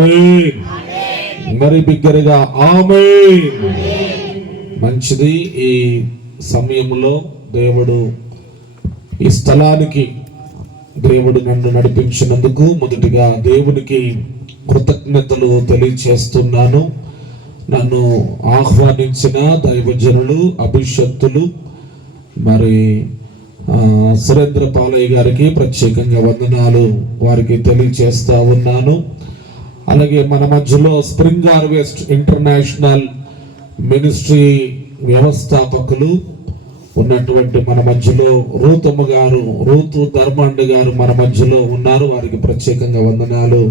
ఆమేన్. మరి బిగ్గరగా ఆమేన్. మంచిది. ఈ సమయంలో దేవుడు ఈ స్థలానికి దేవుడు నన్ను నడిపించినందుకు మొదటిగా దేవునికి కృతజ్ఞతలు తెలియచేస్తున్నాను. నన్ను ఆహ్వానించిన దైవజనులు, అభిషక్తులు, మరి సురేంద్ర పాలయ్య గారికి ప్రత్యేకంగా వందనాలు వారికి తెలియచేస్తా ఉన్నాను. అలాగే మన మధ్యలో స్ప్రింగ్ హార్వెస్ట్ ఇంటర్నేషనల్ మినిస్ట్రీ వ్యవస్థాపకులు ఉన్నటువంటి మన మధ్యలో రూతమ్మ గారు, రూతు ధర్మాండ్ గారు మన మధ్యలో ఉన్నారు. వారికి ప్రత్యేకంగా వందనాలు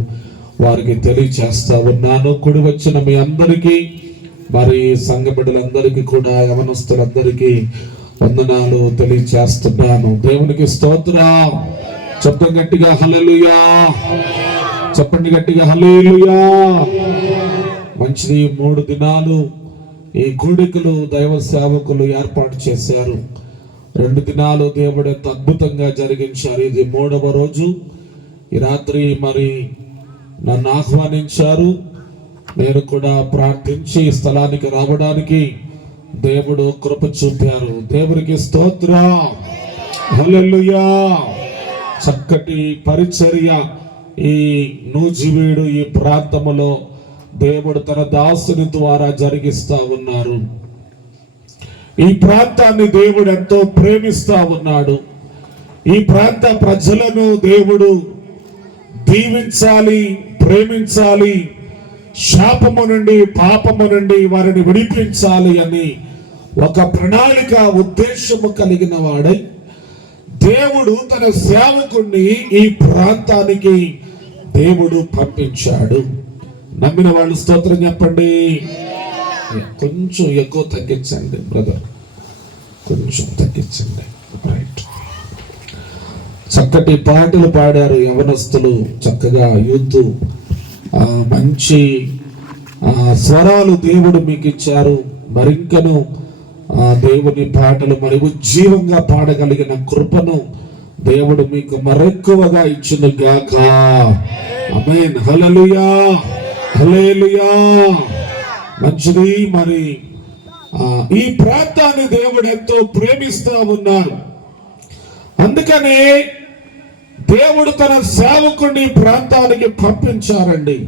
వారికి తెలియచేస్తా ఉన్నాను. కూడి వచ్చిన మీ అందరికీ, మరి సంఘ బిడ్డలందరికీ కూడా, యవనస్తులందరికీ వందనాలు తెలియచేస్తున్నాను. దేవునికి స్తోత్రం. చెప్పండి గట్టిగా హల్లెలూయా. చెప్పండి గట్టిగా హల్లెలూయా. మంచిది. 3 దినాలు ఈ కూడికలు దైవ సేవకులు ఏర్పాటు చేశారు. 2 దినాలు దేవుడు ఎంత అద్భుతంగా జరిగించారు. ఇది 3వ రోజు. ఈ రాత్రి మరి నన్ను ఆహ్వానించారు. నేను కూడా ప్రార్థించి స్థలానికి రావడానికి దేవుడు కృప చూపారు. దేవునికి స్తోత్రం. హల్లెలూయా. చక్కటి పరిచర్య ఈ నూజివీడు ఈ ప్రాంతములో దేవుడు తన దాసుని ద్వారా జరిగిస్తా ఉన్నారు. ఈ ప్రాంతాన్ని దేవుడు ఎంతో ప్రేమిస్తా ఉన్నాడు. ఈ ప్రాంత ప్రజలను దేవుడు దీవించాలి, ప్రేమించాలి, శాపము నుండి, పాపము నుండి వారిని విడిపించాలి అని ఒక ప్రణాళిక, ఉద్దేశము కలిగిన వాడై దేవుడు తన సేవకుణ్ణి ఈ ప్రాంతానికి దేవుడు పంపించాడు. నమ్మిన వాళ్ళు స్తోత్రం చెప్పండి. కొంచెం ఎక్కువ తగ్గించండి బ్రదర్, కొంచెం తగ్గించండి. రైట్. చక్కటి పాటలు పాడారు యవనస్తులు, చక్కగా యూత్, మంచి స్వరాలు దేవుడు మీకు ఇచ్చారు. మరింకను దేవుని పాటలు మరి ఉజ్జీవంగా పాడగలిగిన కృపను దేవుడు మీకు మరెక్కువగా ఇచ్చును గాక. ఆమేన్. హల్లెలూయా. హల్లెలూయా. మంచిది. మరి ఈ ప్రాంతాన్ని దేవుడు ఎంతో ప్రేమిస్తా ఉన్నారు. అందుకనే దేవుడు తన సేవకుని ప్రాంతానికి పంపించారండి.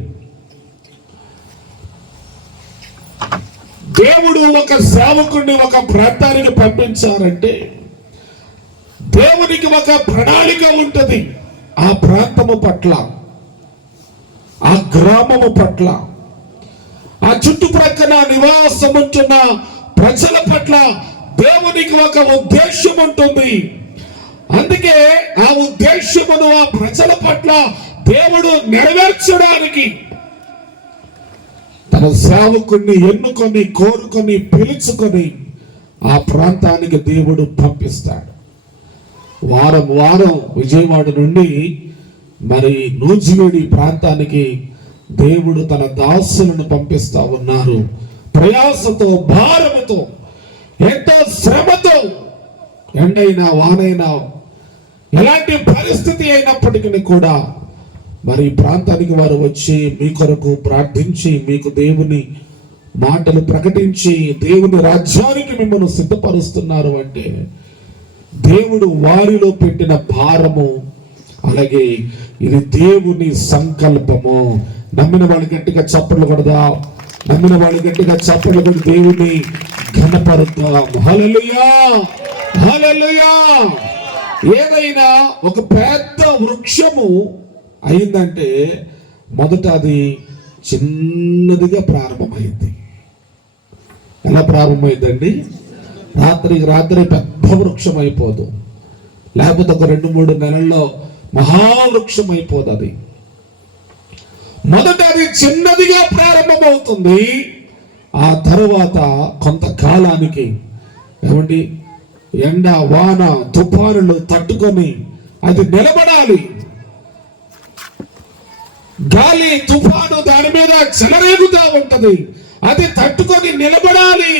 దేవుడు ఒక సేవకుని ఒక ప్రాంతానికి పంపించారంటే దేవునికి ఒక ప్రణాళిక ఉంటుంది. ఆ ప్రాంతము పట్ల, ఆ గ్రామము పట్ల, ఆ చుట్టుప్రక్కల నివాసం ఉంటున్న ప్రజల పట్ల దేవునికి ఒక ఉద్దేశం ఉంటుంది. అందుకే ఆ ఉద్దేశమును ఆ ప్రజల పట్ల దేవుడు నెరవేర్చడానికి తన సేవకుణ్ణి ఎన్నుకొని, కోరుకొని, పిలుచుకొని ఆ ప్రాంతానికి దేవుడు పంపిస్తాడు. వారం వారం విజయవాడ నుండి మరి నూజివీడి ప్రాంతానికి దేవుడు తన దాసులను పంపిస్తా ఉన్నారు. ప్రయాసతో, భారముతో, ఎంతో శ్రమతో, ఎండైనా వానైనా ఎలాంటి పరిస్థితి అయినప్పటికీ కూడా మరి ప్రాంతానికి వారు వచ్చి మీ కొరకు ప్రార్థించి, మీకు దేవుని మాటలు ప్రకటించి దేవుని రాజ్యానికి మిమ్మల్ని సిద్ధపరుస్తున్నారు అంటే దేవుడు వారిలో పెట్టిన భారము, అలాగే ఇది దేవుని సంకల్పము. నమ్మిన వాళ్ళు గట్టిగా చప్పట్లు కొడదా. నమ్మిన వాళ్ళు గట్టిగా చప్పట్లు కొడి దేవుని ఘనపరుద్దాం. హల్లెలూయా. హల్లెలూయా. ఏదైనా ఒక పెద్ద వృక్షము అయిందంటే మొదట అది చిన్నదిగా ప్రారంభమైంది. ఎలా ప్రారంభమైందండి? రాత్రి పెద్ద వృక్షం అయిపోదు, లేకపోతే ఒక 2-3 నెలల్లో మహావృక్షం అయిపోదు. అది మొదట అది చిన్నదిగా ప్రారంభమవుతుంది. ఆ తరువాత కొంతకాలానికి ఏమండి ఎండ, వాన, తుఫానులు తట్టుకొని అది నిలబడాలి. గాలి, తుఫాను దాని మీద చెలరేగుతా ఉంటది. అది తట్టుకొని నిలబడాలి.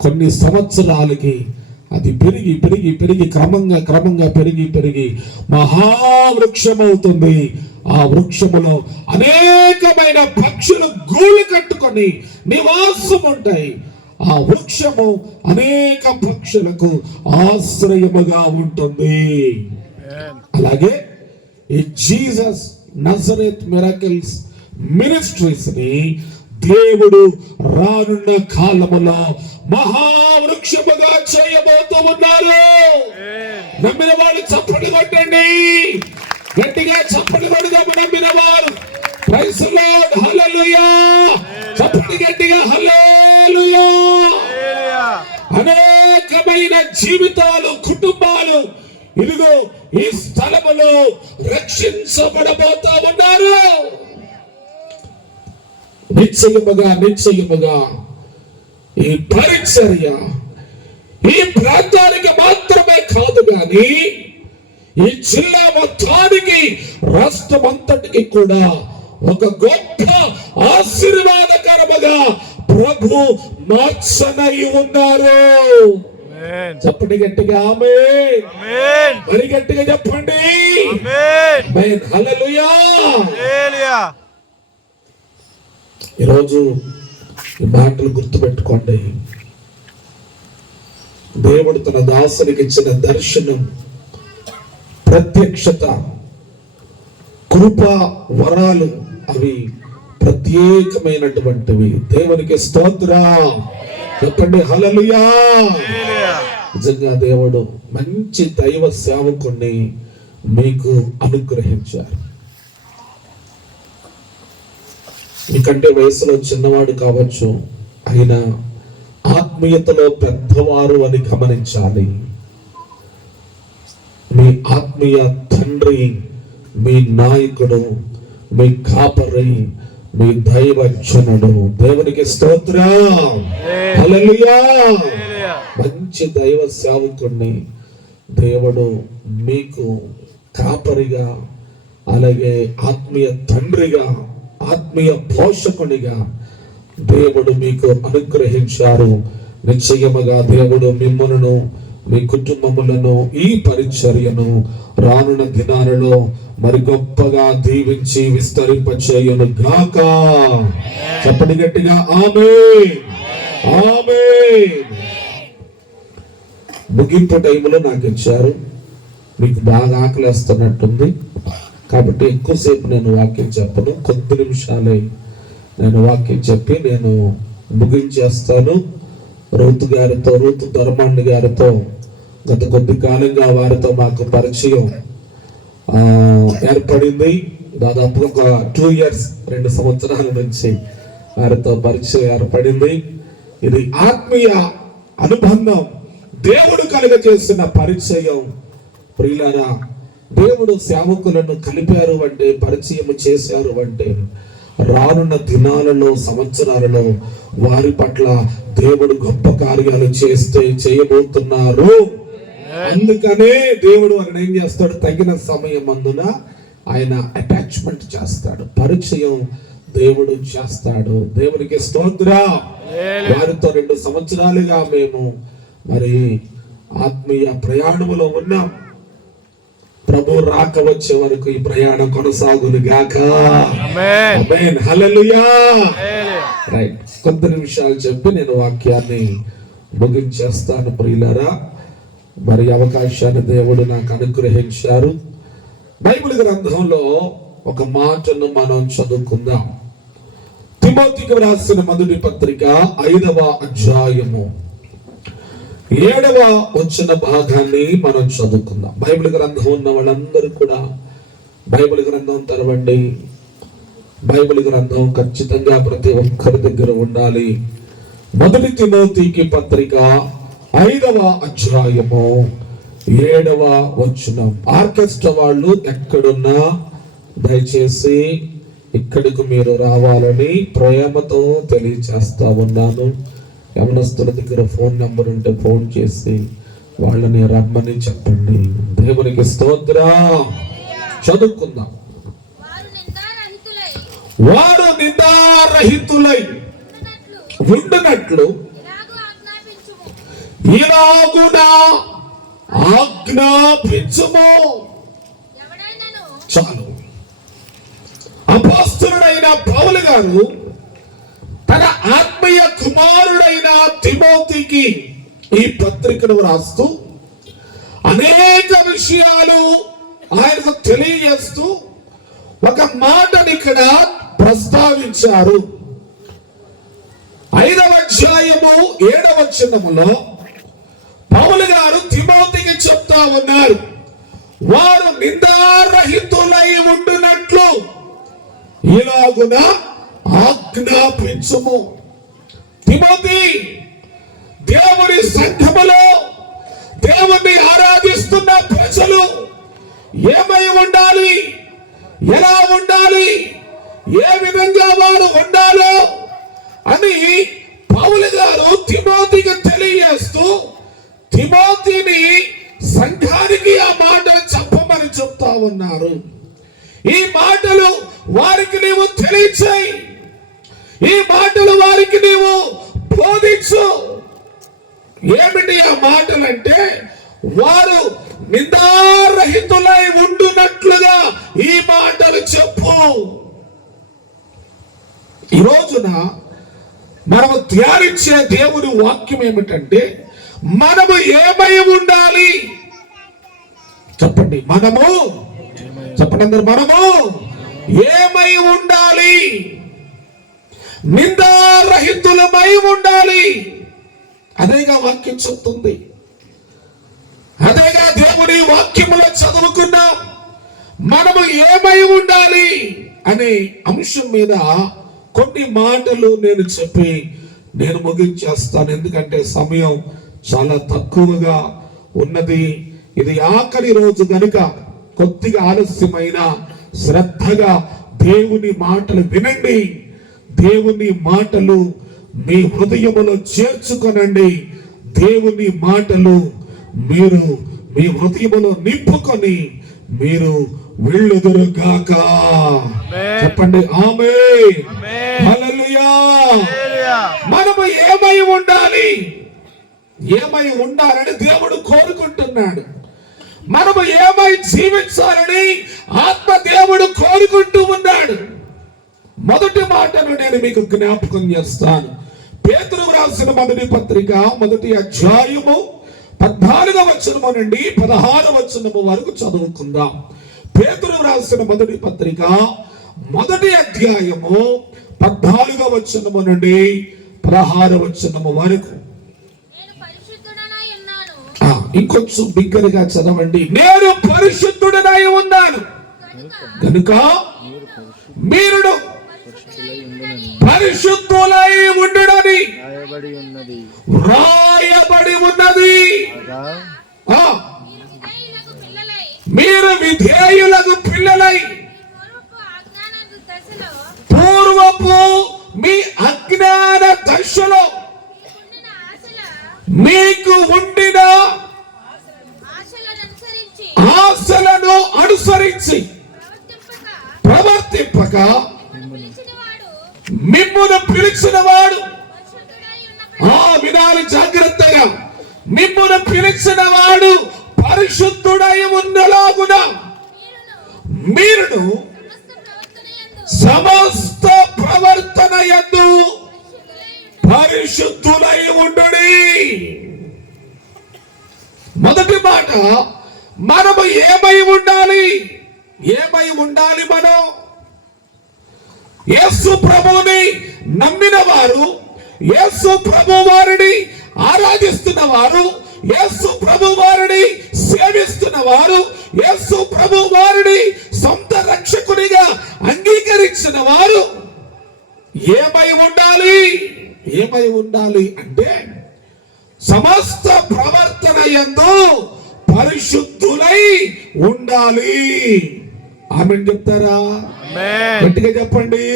కొన్ని సంవత్సరాలకి అది పెరిగి పెరిగి పెరిగి క్రమంగా పెరిగి మహావృక్షం అవుతుంది. ఆ వృక్షములో అనేకమైన పక్షులు గూళ్ళు కట్టుకొని నివాసం ఉంటాయి. ఆ వృక్షము అనేక పక్షులకు ఆశ్రయముగా ఉంటుంది. అలాగే ఈ జీసస్ నజరేత్ మిరకిల్స్ మినిస్ట్రీస్ ని దేవుడు రానున్న కాలములో మహావృక్షముగా చేయబోతూ ఉన్నారు. నమ్మిన వాళ్ళు చప్పట్లు కొట్టండి, గట్టిగా చప్పట్లు కొడదాము. నమ్మిన వారు ప్రైజ్ ది లార్డ్, హల్లెలూయా. చప్పట్లు గట్టిగా హల్లెలూయా. అనేకమైన జీవితాలు, కుటుంబాలు ఇదిగో ఈ స్థలములో రక్షించబడబోతా ఉన్నారు. నిశ్చయముగా ఈ పరిచర్య ఈ ప్రాంతానికి మాత్రమే కాదు గాని ఈ జిల్లా మొత్తానికి, రాష్ట్రం అంతటికి కూడా ఒక గొప్ప ఆశీర్వాదకరముగా ప్రభు మార్చనై ఉన్నారు. చెప్పండి గట్టిగా ఆమేన్. మరి గట్టిగా చెప్పండి ఆమేన్. హల్లెలూయా. ఈరోజు ఈ మాటలు గుర్తుపెట్టుకోండి. దేవుడు తన దాసునికి ఇచ్చిన దర్శనం, ప్రత్యక్షత, కృప, వరాలు అవి ప్రత్యేకమైనటువంటివి. దేవునికి స్తోత్రం. చెప్పండి హల్లెలూయా. నిజంగా దేవుడు మంచి దైవ సేవకుణ్ణి మీకు అనుగ్రహించారు. మీకంటే వయసులో చిన్నవాడు కావచ్చు, అయినా ఆత్మీయతలో పెద్దవారు అని గమనించాలి. మీ ఆత్మీయ తండ్రి, మీ నాయకుడు, మీ కాపరి, మీ దైవజనుడు. దేవునికి స్తోత్రం. హల్లెలూయా. మంచి దైవ సేవకుణ్ణి దేవుడు మీకు కాపరిగా, అలాగే ఆత్మీయ తండ్రిగా, ఆత్మీయ పోషకునిగా దేవుడు మీకు అనుగ్రహించారు. నిశ్చయముగా దేవుడు మిమ్మలను, మీ కుటుంబములను, ఈ పరిచర్యను రానున్న దినాలలో మరి గొప్పగా దీవించి విస్తరింపచేయును గాక. చెప్పండి గట్టిగా ఆమేన్, ఆమేన్. ముగింపు టైంలో నాకు ఇచ్చారు. మీకు బాగా ఆకలిస్తున్నట్టుంది కాబట్టి ఎక్కువసేపు నేను వాక్యం చెప్పను. కొద్ది నిమిషాలే నేను వాక్యం చెప్పి నేను ముగించేస్తాను. రూతు ధర్మాండి గారితో గత కొద్ది కాలంగా వారితో మాకు పరిచయం ఏర్పడింది. దాదాపు ఒక 2 years 2 సంవత్సరాల నుంచి వారితో పరిచయం ఏర్పడింది. ఇది ఆత్మీయ అనుబంధం, దేవుడు కలుగజేసిన పరిచయం. ప్రియులారా, దేవుడు సేవకులను కలిపారు అంటే, పరిచయం చేశారు అంటే, రానున్న దినాలలో, సంవత్సరాలలో వారి పట్ల దేవుడు గొప్ప కార్యాలు చేయబోతున్నారు. అందుకనే దేవుడు వారిని ఏం చేస్తాడు, తగిన సమయం అందున ఆయన అటాచ్మెంట్ చేస్తాడు, పరిచయం దేవుడు చేస్తాడు. దేవునికి స్తోత్రం. వారితో 2 సంవత్సరాలుగా మేము మరి ఆత్మీయ ప్రయాణములో ఉన్నాం. ప్రభు రాక వచ్చే వరకు ఈ ప్రయాణం కొనసాగును గాక. ఆమేన్, హల్లెలూయా. రైట్, కొంత నిమిషాలు చెప్పి నేను వాక్యాన్ని ముగించేస్తాను. ప్రియులారా, మరి అవకాశాన్ని దేవుడు నాకు అనుగ్రహించారు. బైబిల్ గ్రంథంలో ఒక మాటను మనం చదువుకుందాం. తిమోతికి రాసిన మొదటి పత్రిక 5వ అధ్యాయము 7వ వచన భాగాన్ని మనం చదువుకుందాం. బైబిల్ గ్రంథం ఉన్న వాళ్ళందరూ కూడా బైబిల్ గ్రంథం తెరవండి. బైబిల్ గ్రంథం ఖచ్చితంగా ప్రతి ఒక్కరి దగ్గర ఉండాలి. మొదటి తిమోతికి పత్రిక 5వ అధ్యాయము 7వ వచనం. ఆర్కెస్ట్రా వాళ్ళు ఎక్కడున్నా దయచేసి ఇక్కడికి మీరు రావాలని ప్రేమతో తెలియచేస్తా ఉన్నాను. యవనస్తుల దగ్గర ఫోన్ నంబర్ ఉంటే ఫోన్ చేసి వాళ్ళని రమ్మని చెప్పండి. దేవునికి స్తోత్రం. చదువుకుందాం. వారు నిందారహితులై ఉండునట్లు ఇలాగున ఆజ్ఞాపించుము. చాలు. అపోస్తలుడైన పౌలు గారు తన ఆత్మీయ కుమారుడైన తిమోతికి ఈ పత్రికను రాస్తూ అనేక విషయాలు ఆయనకు తెలియజేస్తూ ఒక మాటని ఇక్కడ ప్రస్తావించారు. 5వ అధ్యాయము 7వ వచనములో పౌలు గారు తిమోతికి చెప్తా ఉన్నారు, వారు నిందారహితులై ఉండునట్లు ఇలాగున ఆజ్ఞాపించుము. తిమోతి, దేవుని సంఘములో దేవుణ్ణి ఆరాధిస్తున్న ప్రజలు ఏమై ఉండాలి, ఎలా ఉండాలి, ఏ విధంగా వారు ఉండాలో అని పౌలు గారు తిమోతికి తెలియజేస్తూ తిమోతిని సంఘానికి ఆ మాటలు చెప్పమని చెప్తా ఉన్నారు. ఈ మాటలు వారికి నీవు తెలియచేయి, ఈ మాటలు వారికి నీవు బోధించు. ఏమిటి ఆ మాటలంటే, వారు నిందారహితులై ఉండునట్లుగా ఈ మాటలు చెప్పు. ఈ రోజున మనము ధ్యానించే దేవుని వాక్యం ఏమిటంటే, మనము ఏమై ఉండాలి చెప్పండి. చెప్పండి అందరు, మనము ఏమై ఉండాలి? నిందారహితులమై ఉండాలి. అదేగా వాక్యం చెప్తుంది, అదేగా దేవుని వాక్యములో చదువుకున్నాం. మనము ఏమై ఉండాలి అనే అంశం మీద కొన్ని మాటలు నేను చెప్పి నేను ముగించేస్తాను. ఎందుకంటే సమయం చాలా తక్కువగా ఉన్నది. ఇది ఆఖరి రోజు కనుక కొద్దిగా ఆలస్యమైన శ్రద్ధగా దేవుని మాటలు వినండి. దేవుని మాటలు మీ హృదయములో చేర్చుకొనండి. దేవుని మాటలు మీరు మీ హృదయములో నింపుకొని మీరు వెళ్ళుదురుగాక. చెప్పండి ఆమేన్, హల్లెలూయా. మనము ఏమై ఉండాలి, ఏమై ఉండాలని దేవుడు కోరుకుంటున్నాడు. మనము ఏమై జీవించాలని ఆత్మ దేవుడు కోరుకుంటూ ఉన్నాడు. మొదటి మాటను నేను మీకు జ్ఞాపకం చేస్తాను. పేతురు రాసిన మొదటి పత్రిక 1వ అధ్యాయము 14వ వచనము నుండి 16వ వచనము వరకు చదువుకుందాం. పేతురు రాసిన మొదటి పత్రిక 1వ అధ్యాయము 14వ వచనము నుండి 16వ వచనము వరకు. ఇంకొంచెం బిగ్గరగా చదవండి. నేను పరిశుద్ధుడనై ఉన్నాను కనుక మీరు పరిశుద్ధులై ఉండుడని వ్రాయబడి ఉన్నది. మీరు విధేయులకు పిల్లలై పూర్వపు మీ అజ్ఞాన దశలో మీకు ఉండిన ఆశలను అనుసరించి ప్రవర్తింపక మిమ్మును పిలిచిన వాడు, వినాలి జాగ్రత్తగా, మిమ్మును పిలిచిన వాడు పరిశుద్ధుడై ఉన్నలాగున మీరును సమస్త ప్రవర్తన యందు పరిశుద్ధులై ఉండుడి. మొదటి మాట, మనము ఏమై ఉండాలి? ఏమై ఉండాలి? మనం యేసు ప్రభువుని నమ్మిన వారు, యేసు ప్రభు వారిని ఆరాధిస్తున్న వారు, యేసు ప్రభు వారిని సేవిస్తున్న వారు, యేసు ప్రభు వారిని సొంత రక్షకునిగా అంగీకరించిన వారు ఏమై ఉండాలి? ఏమై ఉండాలి అంటే సమస్త ప్రవర్తన యందు పరిశుద్ధులై ఉండాలి. ఆమేన్ చెప్తారా? గట్టిగా చెప్పండి.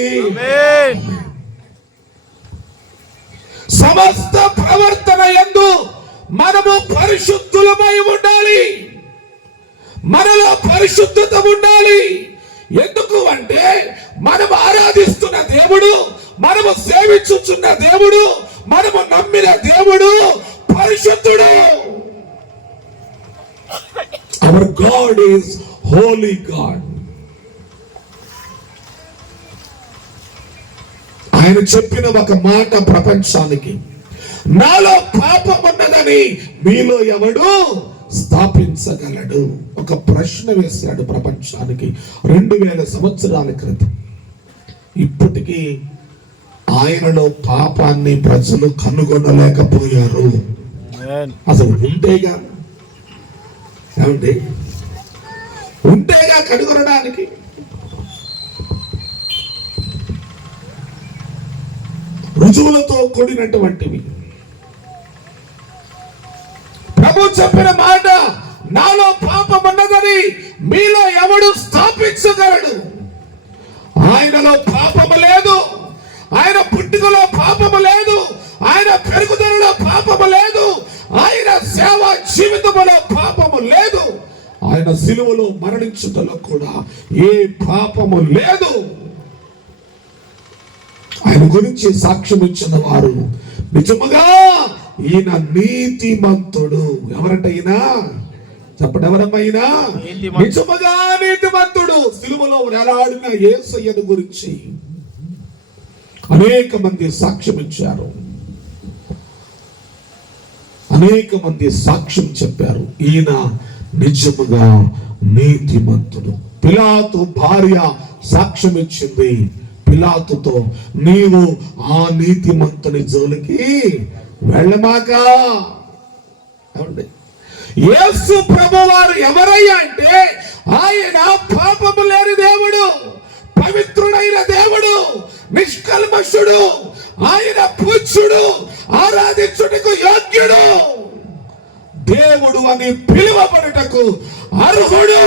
సమస్త ప్రవర్తన యందు మనము పరిశుద్ధులమై ఉండాలి. మనలో పరిశుద్ధత ఉండాలి. ఎందుకు అంటే మనము ఆరాధిస్తున్న దేవుడు, మనము సేవించుచున్న దేవుడు, మనము నమ్మిన దేవుడు పరిశుద్ధుడు. Our God is holy God. ఆయన చెప్పిన ఒక మాట ప్రపంచానికి, నాలో పాపం ఉన్నదని మీలో ఎవడు స్థాపించగలడు? ఒక ప్రశ్న వేశాడు ప్రపంచానికి 2000 సంవత్సరాల క్రితం. ఇప్పటికీ ఆయనలో పాపాన్ని ప్రజలు కనుగొనలేకపోయారు. అసలు ఉంటేగా, ఏమండి, ఉంటేగా కనుగొనడానికి. రుజువులతో కూడినటువంటివి. ప్రభు చెప్పిన మాట, నాలో పాపం ఉన్నదని మీలో ఎవడు స్థాపించగలడు? ఆయనలో పాపము లేదు, ఆయన పుట్టుకలో పాపము లేదు, ఆయన పెరుగుదలలో పాపము లేదు, ఆయన సేవ జీవితంలో పాపము లేదు, ఆయన సిలువలో మరణించుటలో కూడా ఏ పాపము లేదు. ఆయన గురించి సాక్ష్యం ఇచ్చిన వారు నిజముగా ఈయన నీతిమంతుడు. ఎవరంటే ఈయన? చెప్పండి, ఎవరమ్మా ఈయన? నిజముగా నీతిమంతుడు. సిలువలో వేలాడిన యేసయ్యను గురించి అనేక మంది సాక్ష్యం ఇచ్చారు, అనేక మంది సాక్ష్యం చెప్పారు. ఈయన నిజముగా నీతిమంతుడు. పిలాతు భార్య సాక్ష్యం ఇచ్చింది పిలాతుతో, నీవు ఆ నీతిమంతుని జోలికి వెళ్ళమాక. యేసు ప్రభువారు ఎవరయ్యా అంటే, ఆయన పాపము లేని దేవుడు, పవిత్రుడైన దేవుడు, నిష్కల్మషుడు, ఆయన పూజ్యుడు, ఆరాధించుటకు యోగ్యుడు, దేవుడు అని పిలువబడుటకు అర్హుడు.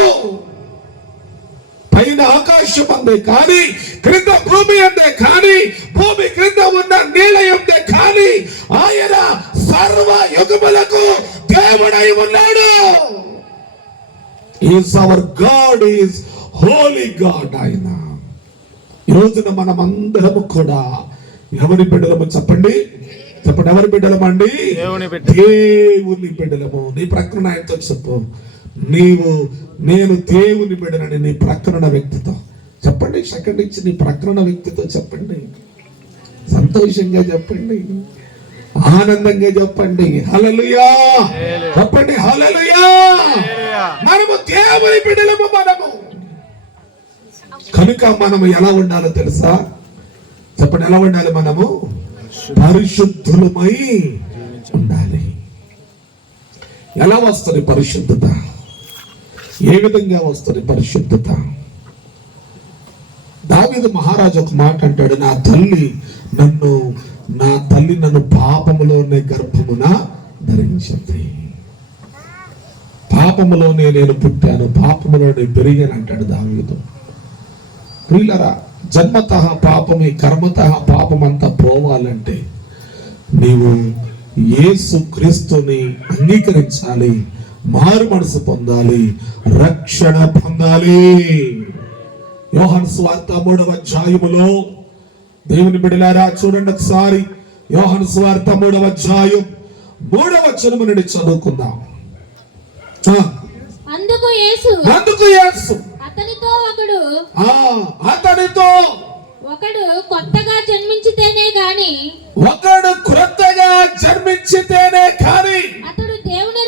పైన ఆకాశం అందే కానీ, క్రింద భూమి అందే కానీ, భూమి క్రింద ఉన్న నీళ్ళ అందే కానీ, ఆయన సర్వ యుగములకు దేవుడై ఉన్నాడు. Is our God, is Holi God. ఆయన ఈ రోజున మనం అందరము కూడా ఎవరి బిడ్డలము? చెప్పండి, చెప్పండి, ఎవరి బిడ్డలమండి? దేవుని బిడ్డలము. నీ ప్రక్కన ఆయనతో చెప్పు, నేను దేవుని బిడ్డనని నీ ప్రక్కన వ్యక్తితో చెప్పండి. సెకండ్ ఇచ్చి నీ ప్రక్కన వ్యక్తితో చెప్పండి, సంతోషంగా చెప్పండి, ఆనందంగా చెప్పండి, హల్లెలూయా చెప్పండి, హల్లెలూయా. మనము దేవుని బిడ్డలము. మనము కనుక మనము ఎలా ఉండాలో తెలుసా? చెప్పండి, ఎలా ఉండాలి? మనము పరిశుద్ధులమై ఉండాలి. ఎలా వస్తుంది పరిశుద్ధత? ఏ విధంగా వస్తుంది పరిశుద్ధత? దావీదు మహారాజు ఒక మాట అంటాడు, నా తల్లి నన్ను పాపములోనే గర్భమున ధరించింది, పాపములోనే నేను పుట్టాను, పాపములోనే పెరిగాను అంటాడు దావీదు. ప్రియులరా, జన్మతః పాపమే, కర్మతః పాపం అంతా పోవాలంటే నీవు యేసు క్రీస్తుని అంగీకరించాలి, మారు మనసు పొందాలి, రక్షణ పొందాలి. యోహాను సువార్త 3వ అధ్యాయములో దేవుని బిడ్డలారా చూడండి ఒకసారి. యోహాను సువార్త 3వ అధ్యాయం 3వ వచనం నుండి చదువుకుందాం. అందుకు యేసు అతనితో ఒకడు కొత్తగా జన్మించితేనే గాని అతడు దేవుని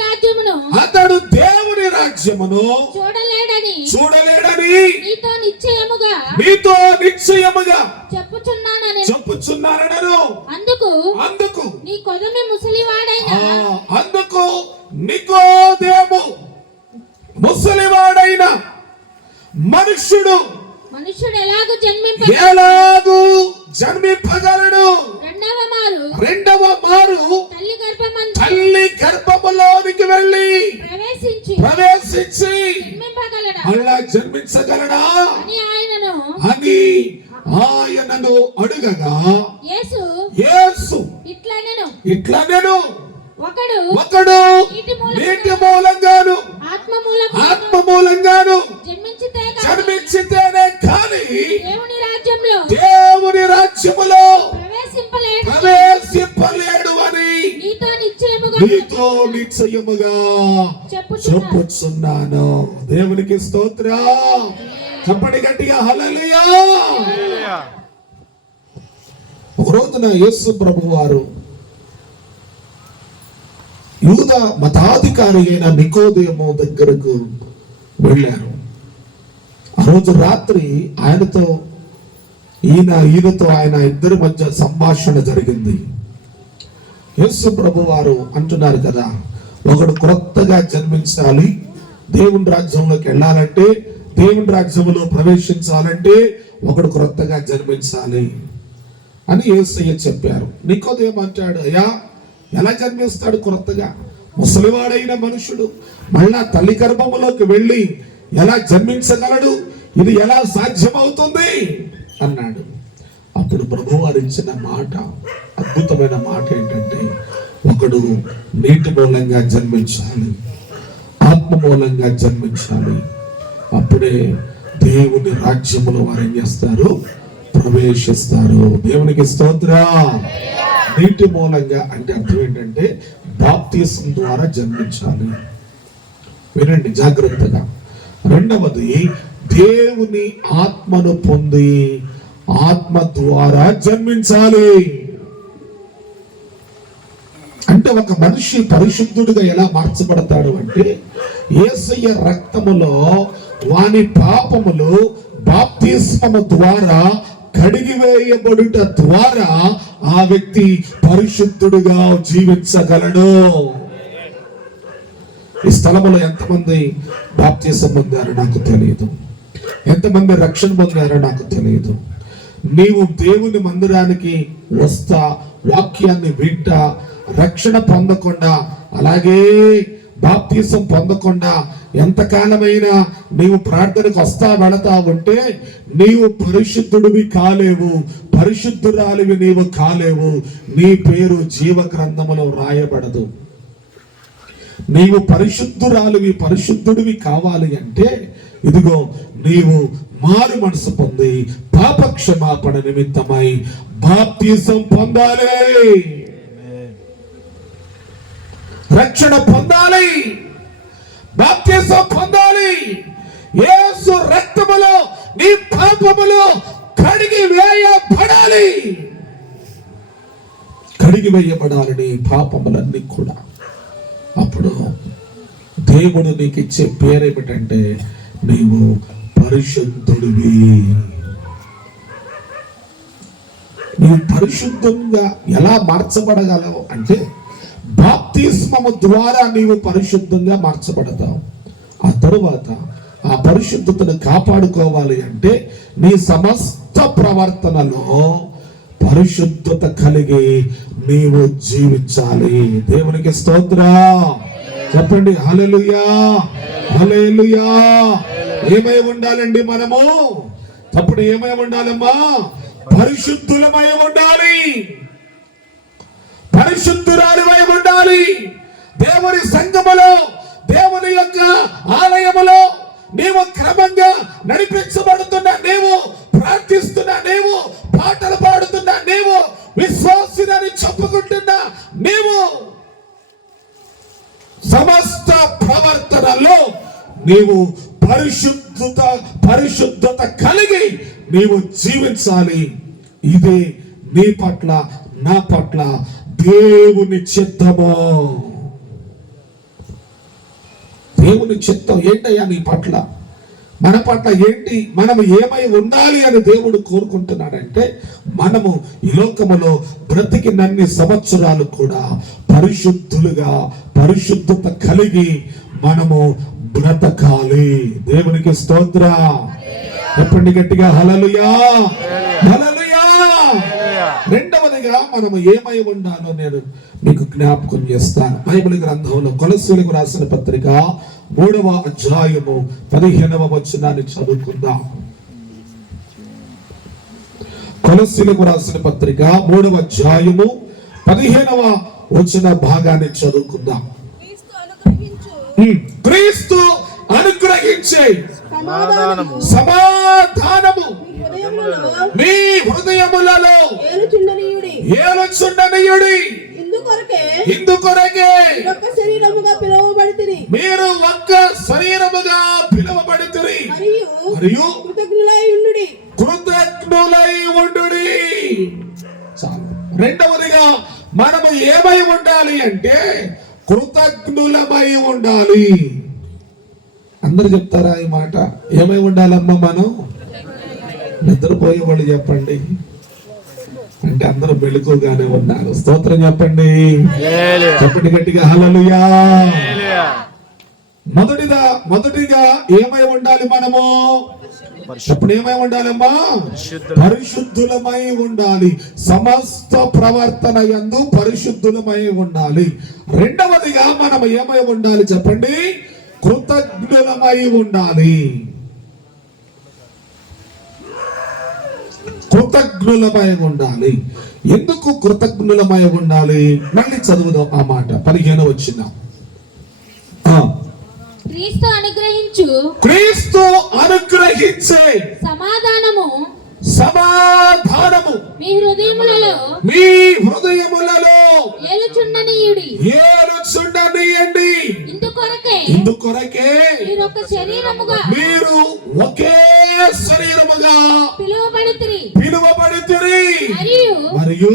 రాజ్యమును చూడలేడని నీతో నిశ్చయముగా చెప్పుచున్నానను. అందుకు నీ కొదమి ముసలివాడైన నికోదేము ముసలివాడైన మనుష్యుడు ఎలాగు జన్మింపగలడు? రెండవ మారు తల్లి గర్భములోనికి వెళ్ళి ప్రవేశించి అలా జన్మించగలడా అని ఆయనను అడుగగా యేసు ఇట్లనెను, ఒకడు నీటి మూలంగాను ఆత్మ మూలంగాను జన్మించితేనే కానీ దేవుని రాజ్యములో ప్రవేశింపలేడు అని నీతో నిశ్చయముగా చెప్పుచున్నాను. దేవునికి స్తోత్రం. చెప్పండి గట్టిగా, హల్లెలూయా. రోజున యేసు ప్రభు వారు యూద మతాధికారి అయిన నికోదేము దగ్గరకు వెళ్ళారు. ఆ రోజు రాత్రి ఈయనతో ఆయన ఇద్దరి మధ్య సంభాషణ జరిగింది. యేసు ప్రభు వారు అంటున్నారు కదా, ఒకడు క్రొత్తగా జన్మించాలి, దేవుని రాజ్యంలోకి వెళ్ళాలంటే, దేవుని రాజ్యంలో ప్రవేశించాలంటే ఒకడు క్రొత్తగా జన్మించాలి అని యేసయ్య చెప్పారు. నికోదేము అంటాడు, అయ్యా ఎలా జన్మిస్తాడు క్రొత్తగా? ముసలివాడైన మనుషుడు మళ్ళా తల్లి గర్భములోకి వెళ్ళి ఎలా జన్మించగలడు? ఇది ఎలా సాధ్యమవుతుంది అన్నాడు. అప్పుడు ప్రభు వారు ఇచ్చిన మాట, అద్భుతమైన మాట ఏంటంటే, ఒకడు నీటి మూలంగా జన్మించాలి, ఆత్మ మూలంగా జన్మించాలి. అప్పుడే దేవుని రాజ్యములో వారు ఏం చేస్తారు? ప్రవేశిస్తారు. దేవునికి స్తోత్రం. నీటి మూలంగా అంటే అర్థం ఏంటంటే బాప్తిసం ద్వారా జన్మించాలి. వినండి జాగ్రత్తగా. రెండవది, దేవుని ఆత్మను పొంది ఆత్మ ద్వారా జన్మించాలి. అంటే ఒక మనిషి పరిశుద్ధుడిగా ఎలా మార్చబడతాడు అంటే, యేసయ్య రక్తములో వాని పాపములు బాప్తిస్మము ద్వారా కడిగివేయబడుట ద్వారా ఆ వ్యక్తి పరిశుద్ధుడిగా జీవించగలడు. ఈ స్థలములో ఎంతమంది బాప్తిసం పొందారో నాకు తెలియదు, ఎంతమంది రక్షణ పొందారో నాకు తెలియదు. నీవు దేవుని మందిరానికి వస్తా, వాక్యాన్ని వింటా, రక్షణ పొందకుండా, అలాగే బాప్తిసం పొందకుండా ఎంతకాలమైనా నీవు ప్రార్థనకు వస్తా వెళతా ఉంటే నీవు పరిశుద్ధుడివి కాలేవు, పరిశుద్ధురాలివి నీవు కాలేవు. నీ పేరు జీవ గ్రంథములో రాయబడదు. నీవు పరిశుద్ధురాలివి, పరిశుద్ధుడివి కావాలి అంటే ఇదిగో నీవు మారు మనసు పొంది పాప క్షమాపణ నిమిత్తమై బాప్తిసం పొందాలి, రక్షణ పొందాలి, బాప్తిసం పొందాలి. యేసు రక్తములో నీ పాపములు కడిగి వేయబడాలి, కడిగి వేయబడాలి నీ పాపములన్నీ కూడా. అప్పుడు దేవుడు నీకు ఇచ్చే పేరేమిటంటే, నీవు పరిశుద్ధుడివి. నీవు పరిశుద్ధంగా ఎలా మార్చబడగలవు అంటే, బాప్తిస్మము ద్వారా నీవు పరిశుద్ధంగా మార్చబడతావు. ఆ తరువాత ఆ పరిశుద్ధతను కాపాడుకోవాలి అంటే నీ సమస్త ప్రవర్తనలో పరిశుద్ధత కలిగి నీవు జీవించాలి. దేవునికి స్తోత్రం. చెప్పండి హల్లెలూయా, హల్లెలూయా. ఏమై ఉండాలండి మనము? అప్పుడు ఏమై ఉండాలమ్మా? పరిశుద్ధులమై ఉండాలి, పరిశుద్ధురాలివై ఉండాలి. దేవుని సంఘములో, దేవుని యొక్క ఆలయములో నీవు క్రమంగా నడిపించబడుతున్నా, నీవు ప్రార్థిస్తున్నా, నీవు పాటలు పాడుతున్నా, నీవు విశ్వాసిని చెప్పుకుంటున్నా, నీవు సమస్త ప్రవర్తనలో నీవు పరిశుద్ధత కలిగి నీవు జీవించాలి. ఇదే నీ పట్ల, నా పట్ల దేవుని చిత్తము. దేవుని చిత్తం ఏంటయ్యా నీ పట్ల, మన పట్ల ఏంటి? మనము ఏమై ఉండాలి అని దేవుడు కోరుకుంటున్నాడంటే, మనము ఈ లోకములో బ్రతికినన్ని సంవత్సరాలు కూడా పరిశుద్ధులుగా, పరిశుద్ధత కలిగి మనము బ్రతకాలి. దేవునికి స్తోత్రం. చెప్పండి గట్టిగా హల్లెలూయా, హల్లెలూయా. రెండవదిగా మనము ఏమై ఉండాలో నేను మీకు జ్ఞాపకం చేస్తాను. బైబిల్ గ్రంథంలో కొలస్సీలకు రాసిన పత్రిక 3వ అధ్యాయము 15వ వచనాన్ని చదువుకుందాం. కొలస్సీలకు రాసిన పత్రిక 3వ అధ్యాయము 15వ వచన భాగాన్ని చదువుకుందాం. క్రీస్తు అనుగ్రహించే సమాధానము మీ హృదయములలో ఏలుచుండనీయుడి. ఇందుకొరకే మీరు ఒక్క శరీరముగా పిలువబడితిరి మరియు కృతజ్ఞులై ఉండుడి. చాలు. రెండవదిగా మనము ఏమై ఉండాలి అంటే కృతజ్ఞులమై ఉండాలి. అందరు చెప్తారా ఈ మాట? ఏమై ఉండాలమ్మా మనం? నిద్రపోయే వాళ్ళు చెప్పండి, అంటే అందరూ మెలకుగానే ఉన్నారు. స్తోత్రం చెప్పండి, చెప్పండి గట్టిగా హల్లెలూయా. మొదటిగా ఏమై ఉండాలి మనము? ఇప్పుడు ఏమై ఉండాలమ్మా? పరిశుద్ధులమై ఉండాలి. సమస్త ప్రవర్తన యందు పరిశుద్ధులమై ఉండాలి. రెండవదిగా మనం ఏమై ఉండాలి చెప్పండి? కృతజ్ఞులమై ఉండాలి. కృతజ్ఞులమై ఉండాలి. ఎందుకు కృతజ్ఞులమై ఉండాలి? మళ్ళీ చదువుదాం ఆ మాట. 15వ వచనం. క్రీస్తు అనుగ్రహించే సమాధానము మీ హృదయములలో ఏలుచుండనీయుడి. ఇందుకొరకే మీరు ఒకే శరీరముగా పిలువబడితిరి మరియు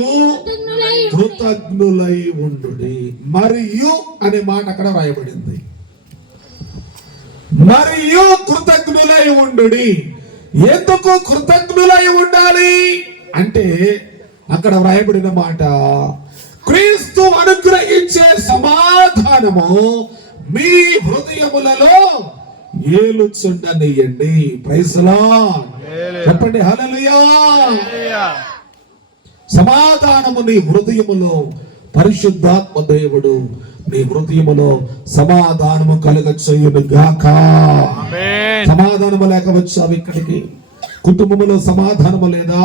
కృతజ్ఞులై ఉండుడి. మరియు అనే మాట అక్కడ రాయబడింది. మరియు కృతజ్ఞులై ఉండుడి. ఎందుకు కృతజ్ఞులై ఉండాలి అంటే అక్కడ వ్రాయబడిన మాట, క్రీస్తు అనుగ్రహించే సమాధానము మీ హృదయములలో ఏలుచుండనీయండి. Praise the Lord. చెప్పండి హల్లెలూయా. సమాధానము నీ హృదయములో, పరిశుద్ధాత్మ దేవుడు నీ హృదయములో సమాధానము కలుగచేయును గాక. సమాధానము లేక వచ్చావు ఇక్కడికి. కుటుంబములో సమాధానము లేదా?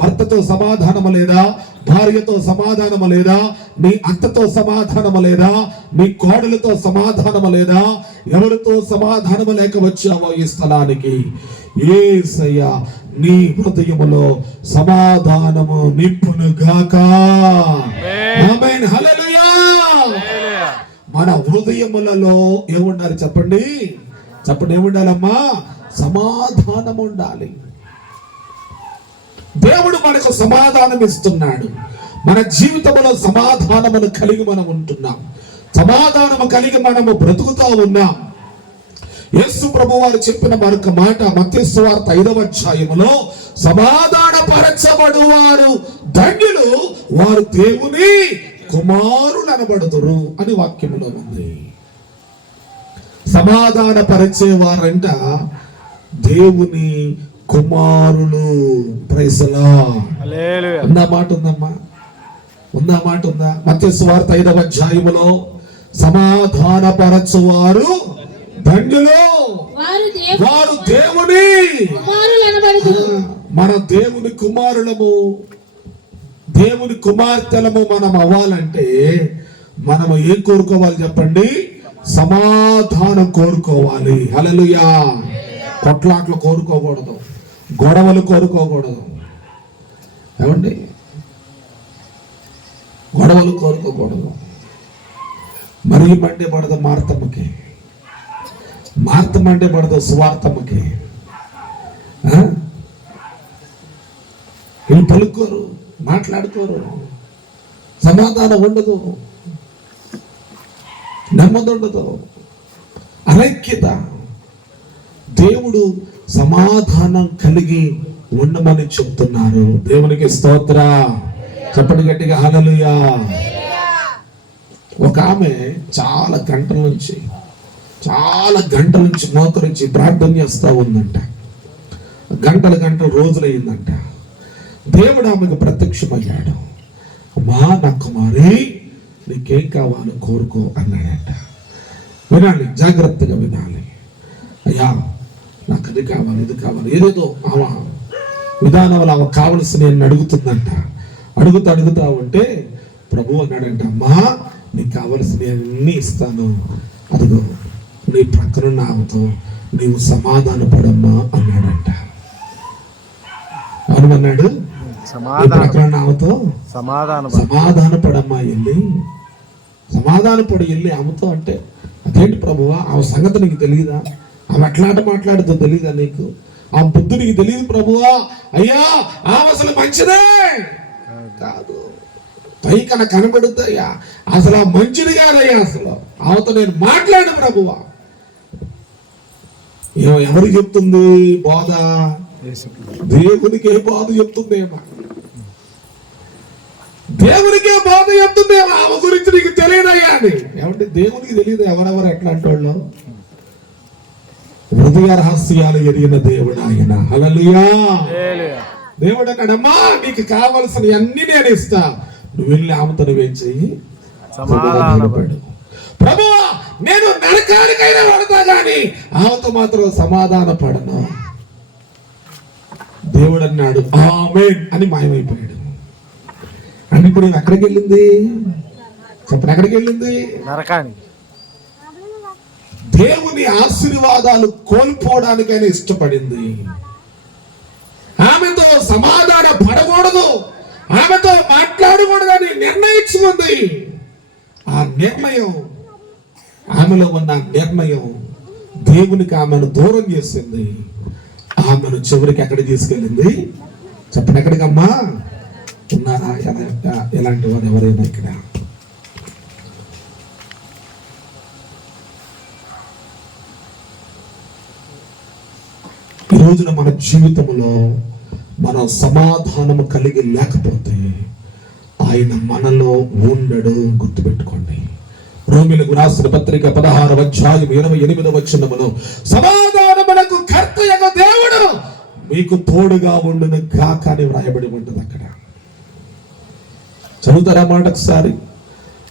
భర్తతో సమాధానము లేదా? భార్యతో సమాధానము లేదా? నీ అత్తతో సమాధానము లేదా? నీ కోడలతో సమాధానము లేదా? ఎవరితో సమాధానము లేక వచ్చావో ఈ స్థలానికి, యేసయ్య నీ హృదయములో సమాధానము నింపును గాక. ఆమేన్ హల్లెలూయా. మన హృదయములలో ఏముండాలి చెప్పండి? చెప్పండి ఏముండాలమ్మా? సమాధానం ఉండాలి. దేవుడు మనకు సమాధానం ఇస్తున్నాడు. మన జీవితంలో సమాధానమును కలిగి మనం ఉంటున్నాం. సమాధానము కలిగి మనము బ్రతుకుతా ఉన్నాం. యేసు ప్రభువారు చెప్పిన మరొక మాట మత్తయి సువార్త 5వ అధ్యాయములో, సమాధానపరచబడువారు ధన్యులు, వారు దేవుని కుమారులు అనబడుదురు అని వాక్యములో ఉంది. సమాధానపరిచేవారంట దేవుని కుమారులు. Praise the Lord. హల్లెలూయా. ఉందా మాట? ఉందమ్మా, ఉందా మాట? ఉందా? మత్తయి సువార్త 5వ అధ్యాయములో, సమాధానపరచువారు ధన్యులు, వారు దేవుని కుమారులు. మన దేవుని కుమారులము, దేవుని కుమార్తెలము మనం అవ్వాలంటే మనము ఏం కోరుకోవాలి చెప్పండి? సమాధానం కోరుకోవాలి. హల్లెలూయా. కొట్లాట్లు కోరుకోకూడదు, గొడవలు కోరుకోకూడదు. ఏమండి? గొడవలు కోరుకోకూడదు. మరీ మండే పడదు మార్తమ్మకి, మార్తమంటే పడదు సువార్తమ్మకి. వీళ్ళు పలుకోరు, మాట్లాడుకోరు, సమాధానం ఉండదు, నెమ్మది ఉండదు, అలైక్యత. దేవుడు సమాధానం కలిగి ఉండమని చెప్తున్నారు. దేవునికి స్తోత్ర. చెప్పండి గట్టిగా హల్లెలూయా. ఒక ఆమె చాలా గంటల నుంచి మోకరించి ప్రార్థన చేస్తూ ఉందంట. గంటలు రోజులయ్యిందంట. దేవుడు ఆమెకు ప్రత్యక్షమయ్యాడు. అమ్మా నా కుమారి, నీకేం కావాలో కోరుకో అన్నాడంట. వినాలి, జాగ్రత్తగా వినాలి. అయ్యా నాకు అది కావాలి, ఇది కావాలి, ఏదేదో ఆమె విధానంలో ఆమె కావలసిన అడుగుతుందంట. అడుగుతా ఉంటే ప్రభు అన్నాడంట, అమ్మా నీకు కావలసినవన్నీ ఇస్తాను, అదిగో నీ ప్రక్కన ఆమెతో నీవు సమాధాన పడమ్మా అన్నాడంట. అవునన్నాడు. ప్రక్కన ఆమెతో సమాధాన పడమ్మా, వెళ్ళి సమాధాన పడి వెళ్ళి ఆమెతో. అంటే అదేంటి ప్రభువా, ఆమె సంగతి నీకు తెలియదా? ఆమె ఎట్లాంటి మాట్లాడుతూ తెలియదా నీకు? ఆ బుద్ధి నీకు తెలియదు ప్రభువా? అయ్యా ఆమె అసలు మంచిదే, కాదు. పైకన కనబడుద్దయ్యా, అసలు ఆ మంచిది కాదయ్యా. అసలు ఆమెతో నేను మాట్లాడు ప్రభువా. ఎవరికి చెప్తుంది బోధ? దేవునికే బోధ చెప్తుందేమో, దేవునికే బోధ చెప్తుందేమో. ఆమె గురించి నీకు తెలియదయ్యా అని. ఏమంటే దేవునికి తెలియదు ఎవరెవరు ఎట్లా అంటోళ్ళు. హృదయ రహస్యాలు ఎరిగిన దేవుడు ఆయన. హల్లెలూయా. దేవుడు అన్నాడమ్మా, నీకు కావలసిన అన్ని నేను ఇస్తా, నువ్వు వెళ్ళి ఆమెతో నువ్వేం చెయ్యి, సమాధానపడు. ప్రభువా, నేను నరకానికైనా పడతా గాని ఆమెతో మాత్రం సమాధాన పడను. దేవుడు అన్నాడు ఆమేన్ అని మాయమైపోయాడు. అంటే ఇప్పుడు ఎక్కడికి వెళ్ళింది చెప్పండి? ఎక్కడికి వెళ్ళింది? నరకానికి. దేవుని ఆశీర్వాదాలు కోల్పోవడానికైనా ఇష్టపడింది. ఆమెతో సమాధాన పడకూడదు, ఆమెతో మాట్లాడకూడదని నిర్ణయించుకుంది. ఆ నిర్ణయం, ఆమెలో ఉన్న నిర్ణయం దేవునికి ఆమెను దూరం చేసింది. ఆమెను చివరికి ఎక్కడ తీసుకెళ్ళింది చెప్పండి? ఎక్కడికమ్మా? ఉన్నారా ఎలాంటి వారు ఎవరైనా ఇక్కడ? ఈ రోజున మన జీవితంలో మనం సమాధానము కలిగి లేకపోతే ఆయన మనలో ఉండడు. గుర్తుపెట్టుకోండి. రోమీయులకు రాసిన పత్రిక 16వ అధ్యాయం 28వ వచనములో సమాధానమునకు కర్తయగు దేవుడు మీకు తోడుగా ఉండును గాక అని వ్రాయబడి ఉంటుంది. అక్కడ చదువుతారా మాట ఒకసారి?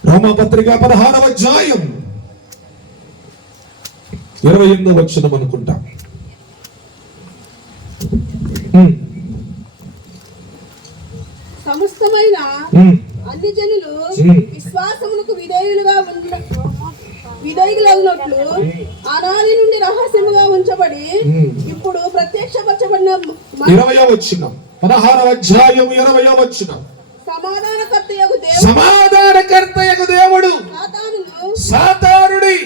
రోమా పత్రిక 16వ అధ్యాయం 28వ వచనం అనుకుంటా. సమస్తమైన అన్ని జనులు విశ్వాసమునకు విధేయులగునట్లు ఆనాది నుండి రహస్యముగా ఉంచబడి ఇప్పుడు ప్రత్యక్షపరచబడిన 20వ వచనం 16వ అధ్యాయం 20వ వచనం. సమాధానకర్తయగు దేవుడు సాతానుడి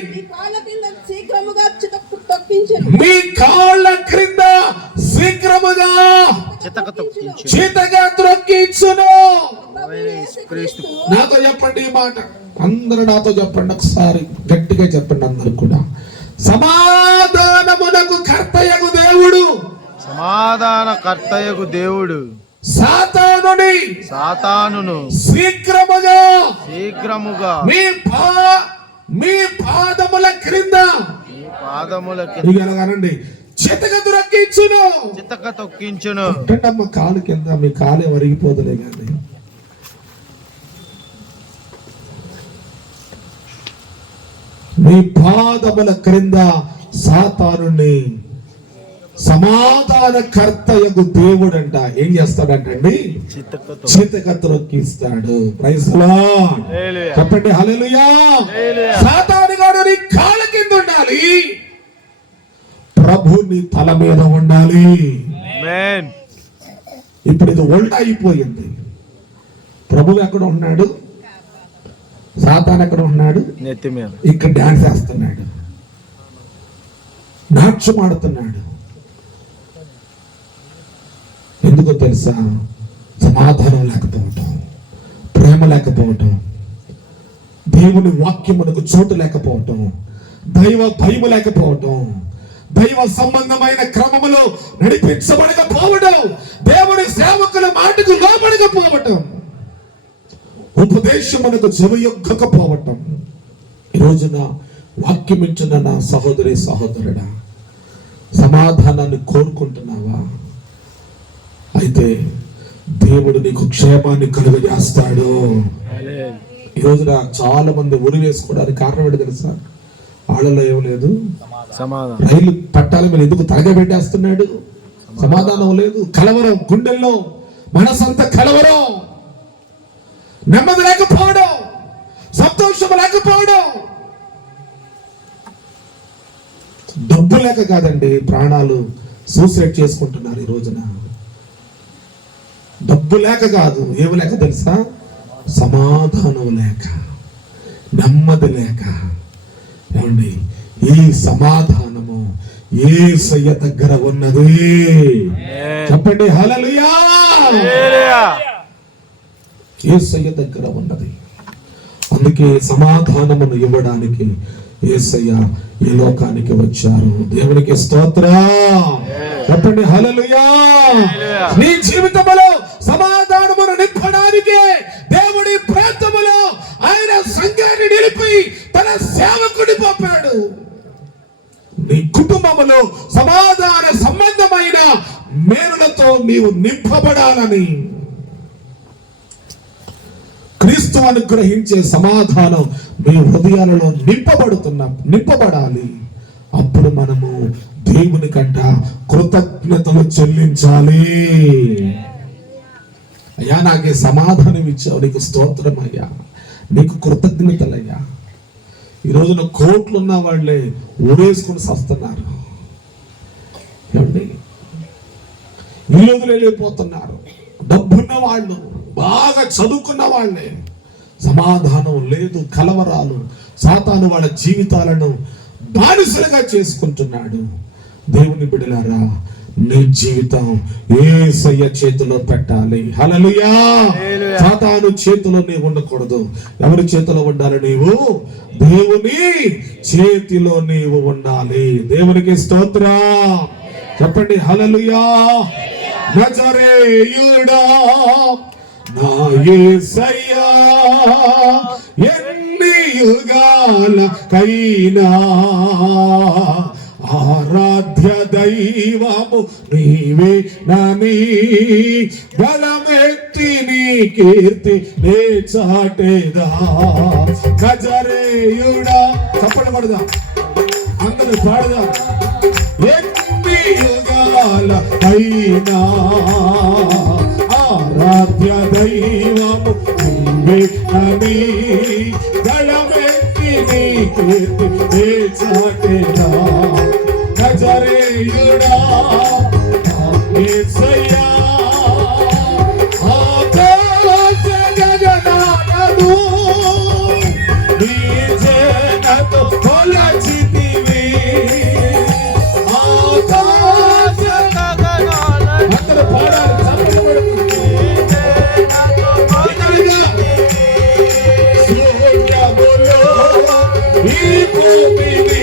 మీ కాళ్ళ క్రింద శీఘ్రముగా చితక త్రొక్కించును. నాతో చెప్పండి ఈ మాట, అందరూ నాతో చెప్పండి ఒకసారి, గట్టిగా చెప్పండి అందరూ కూడా. సమాధానమునకు కర్తయగు దేవుడు, సమాధానకర్తయగు దేవుడు సాతానును శీఘ్రముగా మీ పాదముల క్రింద చితక తొక్కించును. కాలు కింద మీ కాలే వరిగిపోదులే కానీ మీ పాదముల క్రింద సాతానుని సమాధానకర్తయగు దేవుడు అంట ఏం చేస్తాడంటండి? చితక త్రొక్కిస్తాడు. Praise the Lord. చెప్పండి హల్లెలూయా. సాతానుగాడు నీ కాళ్ళ కింద ఉండాలి, ప్రభు నీ తల మీద ఉండాలి. ఇప్పుడు ఇది ఉల్టా అయిపోయింది. ప్రభు ఎక్కడ ఉన్నాడు, సాతాను ఎక్కడ ఉన్నాడు? నెత్తి మీద. ఇక్కడ డాన్స్ వేస్తున్నాడు, నాట్యం ఆడుతున్నాడు. ఎందుకో తెలుసా? సమాధానం లేకపోవటం, ప్రేమ లేకపోవటం, దేవుని వాక్యమునకు చోటు లేకపోవటం, దైవ భయము లేకపోవటం, దైవ సంబంధమైన క్రమములో నడిపించబడకపోవడం, దేవుని సేవకుల మాటకు లోబడకపోవటం, ఉపదేశమునకు చెవియొగ్గకపోవటం. ఈ రోజున వాక్యం ఇచ్చిన నా సహోదరి సహోదరుడా, సమాధానాన్ని కోరుకుంటున్నావా? అయితే దేవుడు నీకు క్షేమాన్ని కలుగజేస్తాడు. ఈ రోజున చాలా మంది ఉరి వేసుకోవడానికి కారణం ఏంటి తెలుసా? వాళ్ళలో ఏం లేదు సమాధానం. రైలు పట్టాల మీద ఎందుకు తరగబెట్టేస్తున్నాడు? సమాధానం లేదు, కలవరం, గుండెల్లో మనసంతా కలవరం, నెమ్మది లేకపోవడం, సంతోషం లేకపోవడం. డబ్బు లేక కాదండి ప్రాణాలు సూసైడ్ చేసుకుంటున్నారు ఈ రోజున. డబ్బు లేక కాదు, ఏమి లేక తెలుసా? సమాధానం లేక, నెమ్మది లేక. ఏమండి, ఈ సమాధానము యేసయ్య దగ్గర ఉన్నది. చెప్పండి హల్లెలూయా. యేసయ్య దగ్గర ఉన్నది. అందుకే సమాధానమును ఇవ్వడానికి యేసయ్య ఈ లోకానికి వచ్చారు. దేవునికి స్తోత్రం. చెప్పండి హల్లెలూయా. నీ జీవితంలో సమాధానమును నింపడానికి దేవుడి ప్రాంతములో ఆయన సంఘాన్ని నిలిపి తన సేవకుడిని పంపాడు. నీ కుటుంబములో సమాధాన సంబంధమైన మేలులతో నీవు నింపబడాలని, క్రీస్తు అనుగ్రహించే సమాధానం మీ హృదయాలలో నింపబడాలి. అప్పుడు మనము దేవుని కంట కృతజ్ఞతలు చెల్లించాలి. అయ్యా, నాకే సమాధానం ఇచ్చావు, నీకు స్తోత్రం అయ్యా, నీకు కృతజ్ఞతలయ్యా. ఈ రోజున కోట్లు ఉన్న వాళ్ళే ఊరేసుకుని సస్తున్నారు. ఏమండి, ఈ రోజులు వెళ్ళిపోతున్నారు. డబ్బున్న వాళ్ళు, బాగా చదువుకున్న వాళ్ళే సమాధానం లేదు, కలవరాలు. సాతాను వాళ్ళ జీవితాలను బానిసలుగా చేసుకుంటున్నాడు. దేవుని బిడ్డలారా, నీ జీవితం యేసయ్య చేతిలో పెట్టాలి. హల్లెలూయా. సాతాను చేతిలో నీవు ఉండకూడదు. ఎవరి చేతిలో ఉండాలి? నీవు దేవుని చేతిలో నీవు ఉండాలి. దేవునికి స్తోత్రం. చెప్పండి హల్లెలూయా. నజరేయుడా నా యేసయ్యా, ఎన్ని యుగాలకైనా ఆరాధ్య దైవము నీవే నని, బలమెత్తి నీ కీర్తి నే చాటేదా. నజరేయుడా, చప్పడబడదా, అందరూ పాడదా. ఎన్ని యుగాలకైనా ఆరాధ్య దైవము నీవే నని, బలమెత్తి నీ కీర్తి నే చాటేదా. నజరేయుడా యేసయ్యా, ఆకాశ గగనాలను నీ జనతో కొలచితివి. ఆకాశ గగనాలను అందరూ పాడాలి. ఈ భూమిని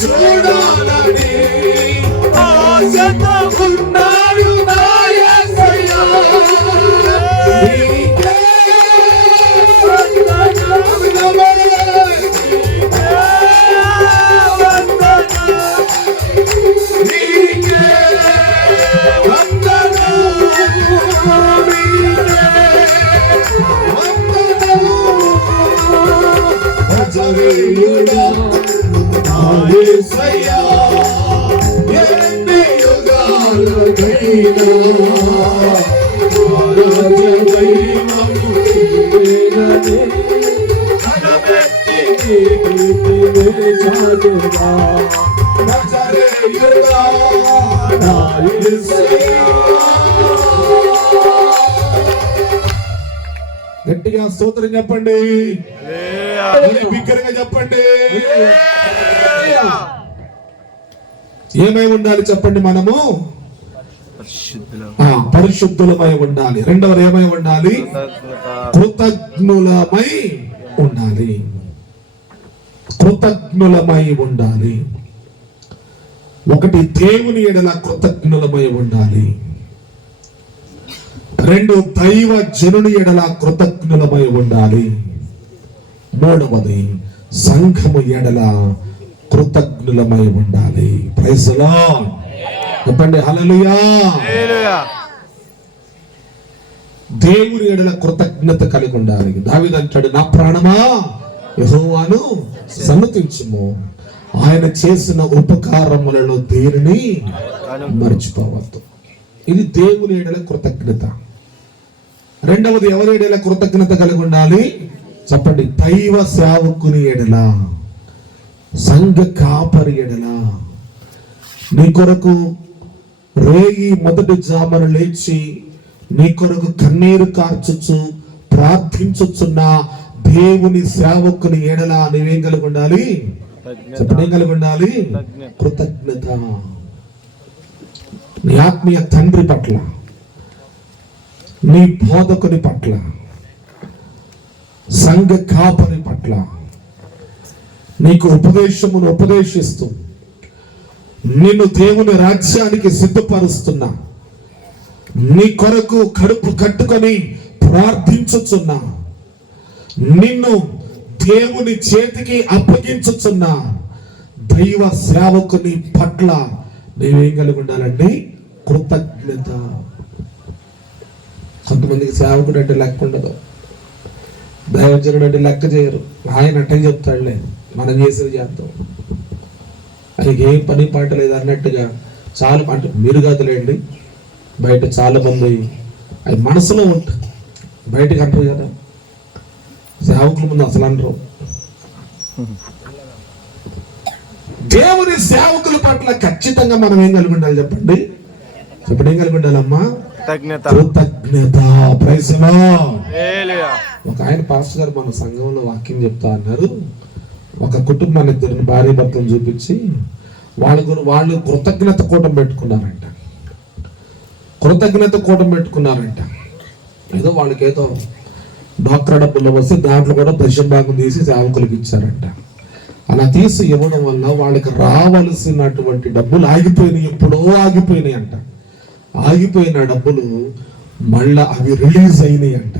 చూడాలని ఆశతో ఉన్నాడు నా యేసయ్యా. నీకే వందనాలు, నీకే వందనాలు. యేసయ్యా ఎన్ని యుగాలకైనా రాజదైవము నీవేనని కనబెట్టి కీర్తినే చాటుగా నజరేయుడా నా యేసయ్యా. గట్టిగా స్తోత్రం చెప్పండి, బిగ్గరగా చెప్పండి. ఏమై ఉండాలి చెప్పండి? మనము పరిశుద్ధులమై ఉండాలి. రెండవది ఏమై ఉండాలి? కృతజ్ఞులమై ఉండాలి. కృతజ్ఞులమై ఉండాలి. ఒకటి, దేవుని ఎడల కృతజ్ఞులమై ఉండాలి. రెండు, దైవ జనుని ఎడల కృతజ్ఞులమై ఉండాలి. మూడవది, సంఘము ఎడల కృతజ్ఞులమై ఉండాలి. Praise the Lord. చెప్పండి హల్లెలూయా. దేవుని ఎడల కృతజ్ఞత కలిగి ఉండాలి. దావీదు అంటాడు, నా ప్రాణమా యెహోవాను సన్నతించుము, ఆయన చేసిన ఉపకారములలో దేనిని మర్చిపోవద్దు. ఇది దేవుని ఎడల కృతజ్ఞత. రెండవది, ఎవరి ఎడల కృతజ్ఞత కలిగి ఉండాలి చెప్పండి? దైవ సేవకుని ఎడల, సంఘ కాపరి ఎడల. నీ కొరకు రేయి మొదటి జామున లేచి నీ కొరకు కన్నీరు కార్చుచు ప్రార్థించుచున్న దేవుని సేవకుని ఎడల నీవేం కలిగి ఉండాలి చెప్పండి? ఏం కలిగి ఉండాలి? కృతజ్ఞత. నీ ఆత్మీయ తండ్రి పట్ల, నీ బోధకుని పట్ల, సంఘ కాపరి పట్ల, నీకు ఉపదేశమును ఉపదేశిస్తూ నిన్ను దేవుని రాజ్యానికి సిద్ధపరుస్తున్నా, నీ కొరకు కడుపు కట్టుకొని ప్రార్థించుచున్నా, నిన్ను దేవుని చేతికి అప్పగించుచున్న దైవ సేవకుని పట్ల నీవేం కలిగి ఉండాలండి? కృతజ్ఞత. కొంతమందికి సేవకుడు అంటే లెక్క ఉండదు, దైవజనుడు అంటే లెక్క చేయరు. ఆయన అంటే చెప్తాడులే, మనం చేసేది చేద్దాం, ఆయనకి ఏం పని పాట లేదు అన్నట్టుగా. చాలా అంటే మీరు కాదులేండి, బయట చాలా మంది అది మనసులో ఉంటుంది, బయటకు అంటారు కదా. సేవకుల ముందు అసలు అనరు. దేవుని సేవకుల పట్ల ఖచ్చితంగా మనం ఏం కలిగి ఉండాలి చెప్పండి? చెప్పండి, ఏం కలిగి ఉండాలమ్మా? కృతజ్ఞత. Praise the Lord. ఒక ఆయన పాస్టర్ గారు మన సంఘంలో వాక్యం చెప్తా అన్నారు. ఒక కుటుంబాన్ని, ఇద్దరిని భార్య భర్తను చూపించి వాళ్ళు కృతజ్ఞత కూటం పెట్టుకున్నారంట. కృతజ్ఞత కూటం పెట్టుకున్నారంట. ఏదో వాళ్ళకి ఏదో డాక్టర్ డబ్బుల్లో వస్తే దాంట్లో కూడా దశం భాగం తీసి సేవకులకు ఇచ్చారంట. అలా తీసి ఇవ్వడం వల్ల వాళ్ళకి రావాల్సినటువంటి డబ్బులు ఆగిపోయినాయి, ఎప్పుడో ఆగిపోయినాయి అంట. ఆగిపోయిన డబ్బులు మళ్ళా అవి రిలీజ్ అయినాయి అంట.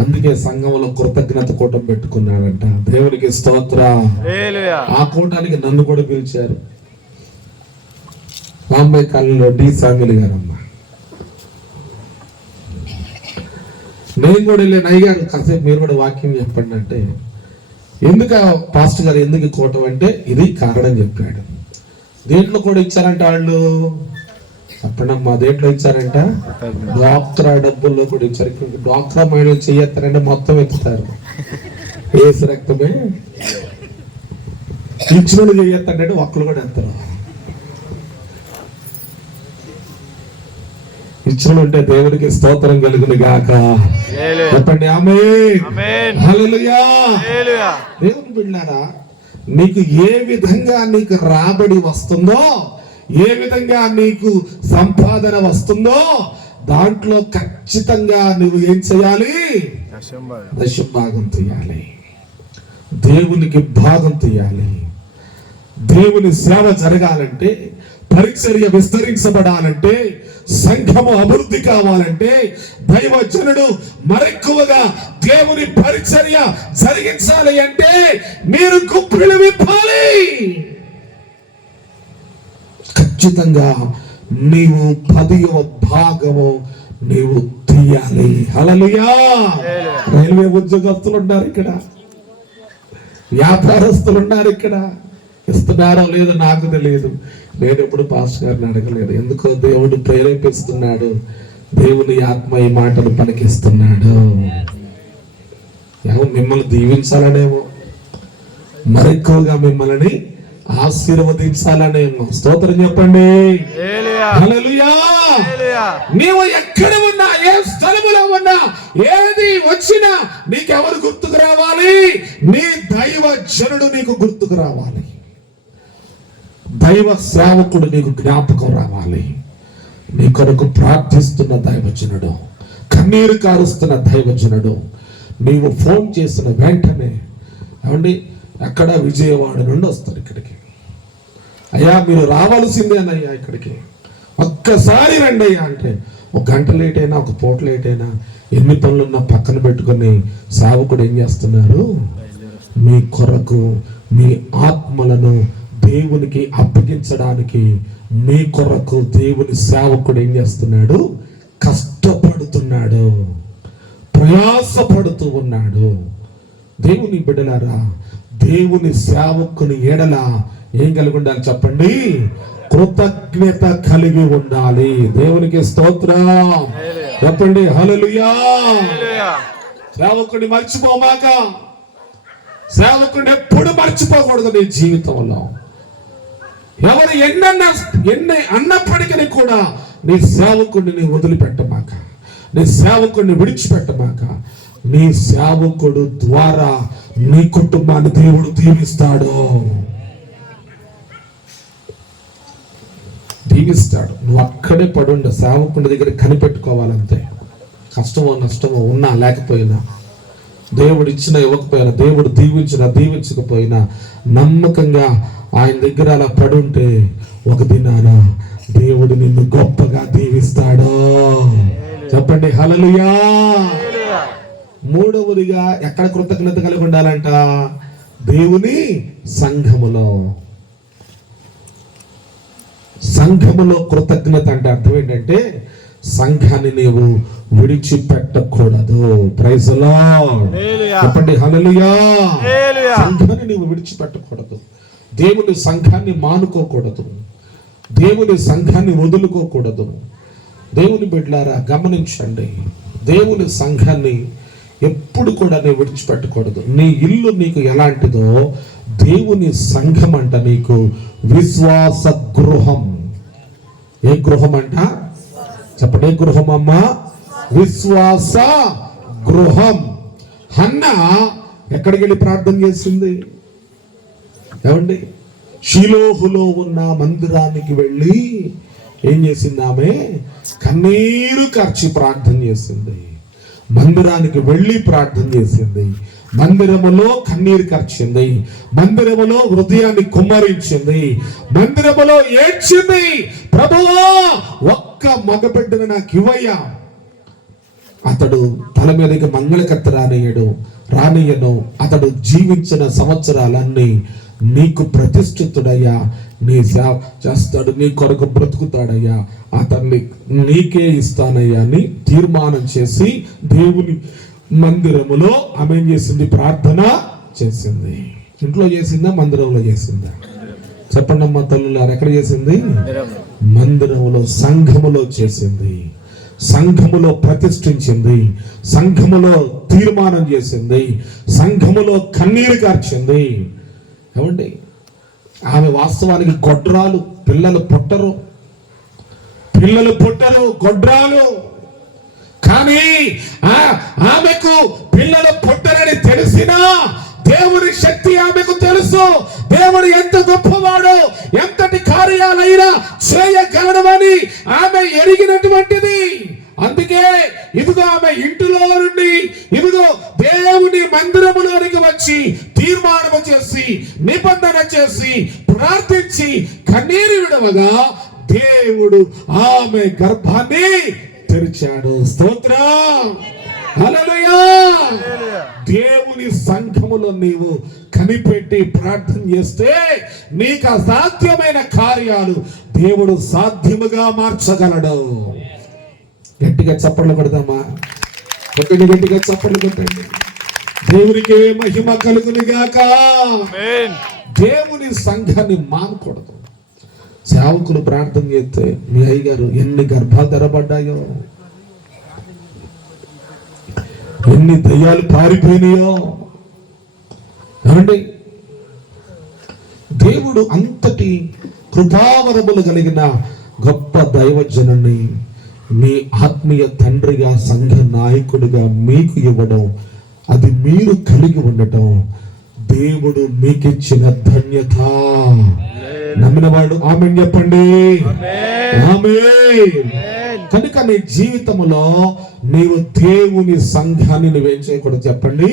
అందుకే సంఘంలో కృతజ్ఞత కూటం పెట్టుకున్నాడంట. దేవునికి స్తోత్రం. ఆ కూటానికి నన్ను కూడా పిలిచారు. బాంబే కాలనీలో డి సాంగిలి గారమ్మ. నేను కూడా వెళ్ళాను. అయ్యగారు కాసేపు మీరు కూడా వాక్యం చెప్పండి అంటే, ఎందుకు పాస్టర్ గారు ఎందుకు కూటం అంటే ఇది కారణం చెప్పాడు. దేంట్లో కూడా ఇచ్చారంట వాళ్ళు చెప్పండి అమ్మా, దేంట్లో ఇచ్చారంట? డ్వాక్రా డబ్బుల్లో కూడా ఇచ్చారు. డ్వాక్రా మహిళలు చెయ్యత్తారంటే మొత్తం ఎత్తుతారు. ఏసు రక్తమే ఇచ్చినోడు చెయ్యత్తారంటే ఒక్కరు కూడా ఎత్తారు. ఇచ్చిన ఉంటే దేవునికి స్తోత్రం కలుగును గాక. చెప్పండి ఆమేన్. హల్లెలూయా. దేవుని బిడ్డలారా, నీకు ఏ విధంగా నీకు రాబడి వస్తుందో, ఏ విధంగా నీకు సంపాదన వస్తుందో దాంట్లో ఖచ్చితంగా నువ్వు ఏం చేయాలి? దశమ భాగం తీయాలి. దేవునికి భాగం తీయాలి. దేవుని సేవ జరగాలంటే, పరిచర్య విస్తరించబడాలంటే, సంఘము అభివృద్ధి కావాలంటే, దైవజనుడు మరెక్కువగా దేవుని పరిచర్య జరిగించాలి అంటే మీరు గుప్పిళ్ళు విప్పాలి. ఖచ్చితంగా నీవు 10వ భాగము నీవు తీయాలి. హల్లెలూయా. రైల్వే ఉద్యోగస్తులు ఉన్నారు ఇక్కడ, వ్యాపారస్తులు ఉన్నారు ఇక్కడ, ఇస్తున్నారో లేదో నాకు తెలియదు. నేను ఎప్పుడు పాస్టర్ గారిని అడగలేదు. ఎందుకో దేవుడు ప్రేరేపిస్తున్నాడు, దేవుని ఆత్మ ఈ మాటలు పలికిస్తున్నాడు. ఏమో మిమ్మల్ని దీవించాలనేమో, మరెక్కువగా మిమ్మల్ని ఆశీర్వదించాలనేమో. స్తోత్రం చెప్పండి. హల్లెలూయా. నీవు ఎక్కడ ఉన్నా, ఏ స్థలములో ఉన్నా, ఏది వచ్చినా నీకెవరు గుర్తుకు రావాలి? నీ దైవ జనుడు నీకు గుర్తుకు రావాలి. దైవ సేవకుడు నీకు జ్ఞాపకం రావాలి. నీ కొరకు ప్రార్థిస్తున్న దైవజనుడు, కన్నీరు కారుస్తున్న దైవజనుడు, నీవు ఫోన్ చేసిన వెంటనే, ఏమండి ఎక్కడ విజయవాడ నుండి వస్తారు ఇక్కడికి, అయ్యా మీరు రావాల్సిందేనయ్యా ఇక్కడికి, ఒక్కసారి రండి అయ్యా అంటే, ఒక గంట లేట్ అయినా, ఒక పూట లేట్ అయినా, ఎన్ని పనులున్నా పక్కన పెట్టుకుని సేవకుడు ఏం చేస్తున్నారు? మీ కొరకు మీ ఆత్మలను దేవునికి అప్పగించడానికి మీ కొరకు దేవుని సేవకుడు ఏం చేస్తున్నాడు? కష్టపడుతున్నాడు, ప్రయాసపడుతూ ఉన్నాడు. దేవుని బిడ్డలారా, దేవుని సేవకుని ఎడల ఏం కలిగి ఉండాలి చెప్పండి? కృతజ్ఞత కలిగి ఉండాలి. దేవునికి స్తోత్రం చెప్పండి. హల్లెలూయా. సేవకుని మర్చిపోమాక, సేవకుని ఎప్పుడు మర్చిపోకూడదు నీ జీవితంలో. ఎవరు ఎన్ని అన్నప్పటికీ కూడా నీ సేవకుడిని వదిలిపెట్టమాక, నీ సేవకుడిని విడిచిపెట్టమాక. నీ సేవకుడు ద్వారా నీ కుటుంబాన్ని దేవుడు దీవిస్తాడు. నువ్వు అక్కడే పడుండ, సేవకుడి దగ్గర కనిపెట్టుకోవాలంతే. కష్టమో నష్టమో ఉన్నా లేకపోయినా, దేవుడు ఇచ్చినా ఇవ్వకపోయినా, దేవుడు దీవించకపోయినా, నమ్మకంగా ఆయన దగ్గర అలా పడుంటే ఒక దినాన దేవుడు నిన్ను గొప్పగా దీవిస్తాడు. చెప్పండి హల్లెలూయా. మూడవదిగా ఎక్కడ కృతజ్ఞత కలిగి ఉండాలంట? దేవుని సంఘములో. సంఘములో కృతజ్ఞత అంటే అర్థం ఏంటంటే, సంఘాన్ని నీవు విడిచిపెట్టకూడదు. Praise the Lord. చెప్పండి హల్లెలూయా. సంఘాన్ని నీవు విడిచిపెట్టకూడదు, దేవుని సంఘాన్ని మానుకోకూడదు, దేవుని సంఘాన్ని వదులుకోకూడదు. దేవుని బిడ్డలారా గమనించండి, దేవుని సంఘాన్ని ఎప్పుడు కూడా నేను విడిచిపెట్టకూడదు. నీ ఇల్లు నీకు ఎలాంటిదో, దేవుని సంఘం అంట నీకు విశ్వాస గృహం. ఏ గృహం అంట చెప్పండి? ఏ గృహం అమ్మా? విశ్వాస గృహం. హన్నా ఎక్కడికి వెళ్ళి ప్రార్థన చేసింది? ఏమండి, షిలోహులో ఉన్న మందిరానికి వెళ్ళి ఏం చేసింది? ఆమె కన్నీరు కార్చి ప్రార్థన చేసింది. మందిరానికి వెళ్ళి ప్రార్థన చేసింది, మందిరములో కన్నీరు కార్చింది, మందిరములో హృదయాన్ని కుమ్మరించింది, మందిరములో ఏడ్చింది. ప్రభువా, ఒక్క మగబిడ్డను నాకు ఇవ్వయ్యా. అతడు తల మీదకి మంగళకత్త రానియను. అతడు జీవించిన సంవత్సరాలన్నీ నీకు ప్రతిష్ఠితుడయ్యా, నీ సేవ చేస్తాడు, నీ కొరకు బ్రతుకుతాడయ్యా, అతన్ని నీకే ఇస్తానయ్యా అని తీర్మానం చేసి దేవుని మందిరములో ఆమె ఏం చేసింది? ప్రార్థన చేసింది. ఇంట్లో చేసిందా, మందిరంలో చేసిందా? చెప్పండి అమ్మ తల్లులారు, ఎక్కడ చేసింది? మందిరములో, సంఘములో చేసింది. సంఘములో ప్రతిష్ఠించింది, సంఘములో తీర్మానం చేసింది, సంఘములో కన్నీరు కార్చింది. ఏమండి, ఆమె వాస్తవానికి గొడ్రాలు, పిల్లలు పుట్టరు, గొడ్రాలు. కానీ ఆమెకు పిల్లలు పుట్టరని తెలిసినా దేవుని శక్తి ఆమెకు తెలుసు. దేవుడు ఎంత గొప్పవాడో, ఎంతటి కార్యాలైనా చేయగలడమని ఆమె ఎరిగినటువంటిది. అందుకే ఇదిగో ఆమె ఇంటిలో నుండి ఇదిగో దేవుని మందిరములోనికి వచ్చి తీర్మానము చేసి, నిబంధన చేసి, ప్రార్థించి కన్నీరు విడవగా దేవుడు ఆమె గర్భాన్ని తెరిచాడు. స్తోత్రం, హల్లెలూయా. దేవుని సంఘములో నీవు కనిపెట్టి ప్రార్థన చేస్తే నీకు అసాధ్యమైన కార్యాలు దేవుడు సాధ్యముగా మార్చగలడు. గట్టిగా చప్పట్లు కొడదామా? గట్టిగా చప్పట్లు కొట్టండి. దేవునికి మహిమ కలుగును గాక. దేవుని సంఘాన్ని మానకూడదు. సేవకులు ప్రార్థన చేస్తే మీ అయ్యగారు ఎన్ని గర్భాలు తెరబడ్డాయో, ఎన్ని దయ్యాలు పారిపోయినాయో. ఏమండి, దేవుడు అంతటి కృపావరములు కలిగిన గొప్ప దైవజనుని మీ ఆత్మీయ తండ్రిగా, సంఘ నాయకుడిగా మీకు ఇవ్వడం, అది మీరు కలిగి ఉండటం దేవుడు మీకిచ్చిన ధన్యత. నమ్మిన వాడు ఆమేన్ చెప్పండి. ఆమేన్. కనుక నీ జీవితంలో నీవు దేవుని సంఘాన్ని నువ్వేం చేయకూడదు చెప్పండి,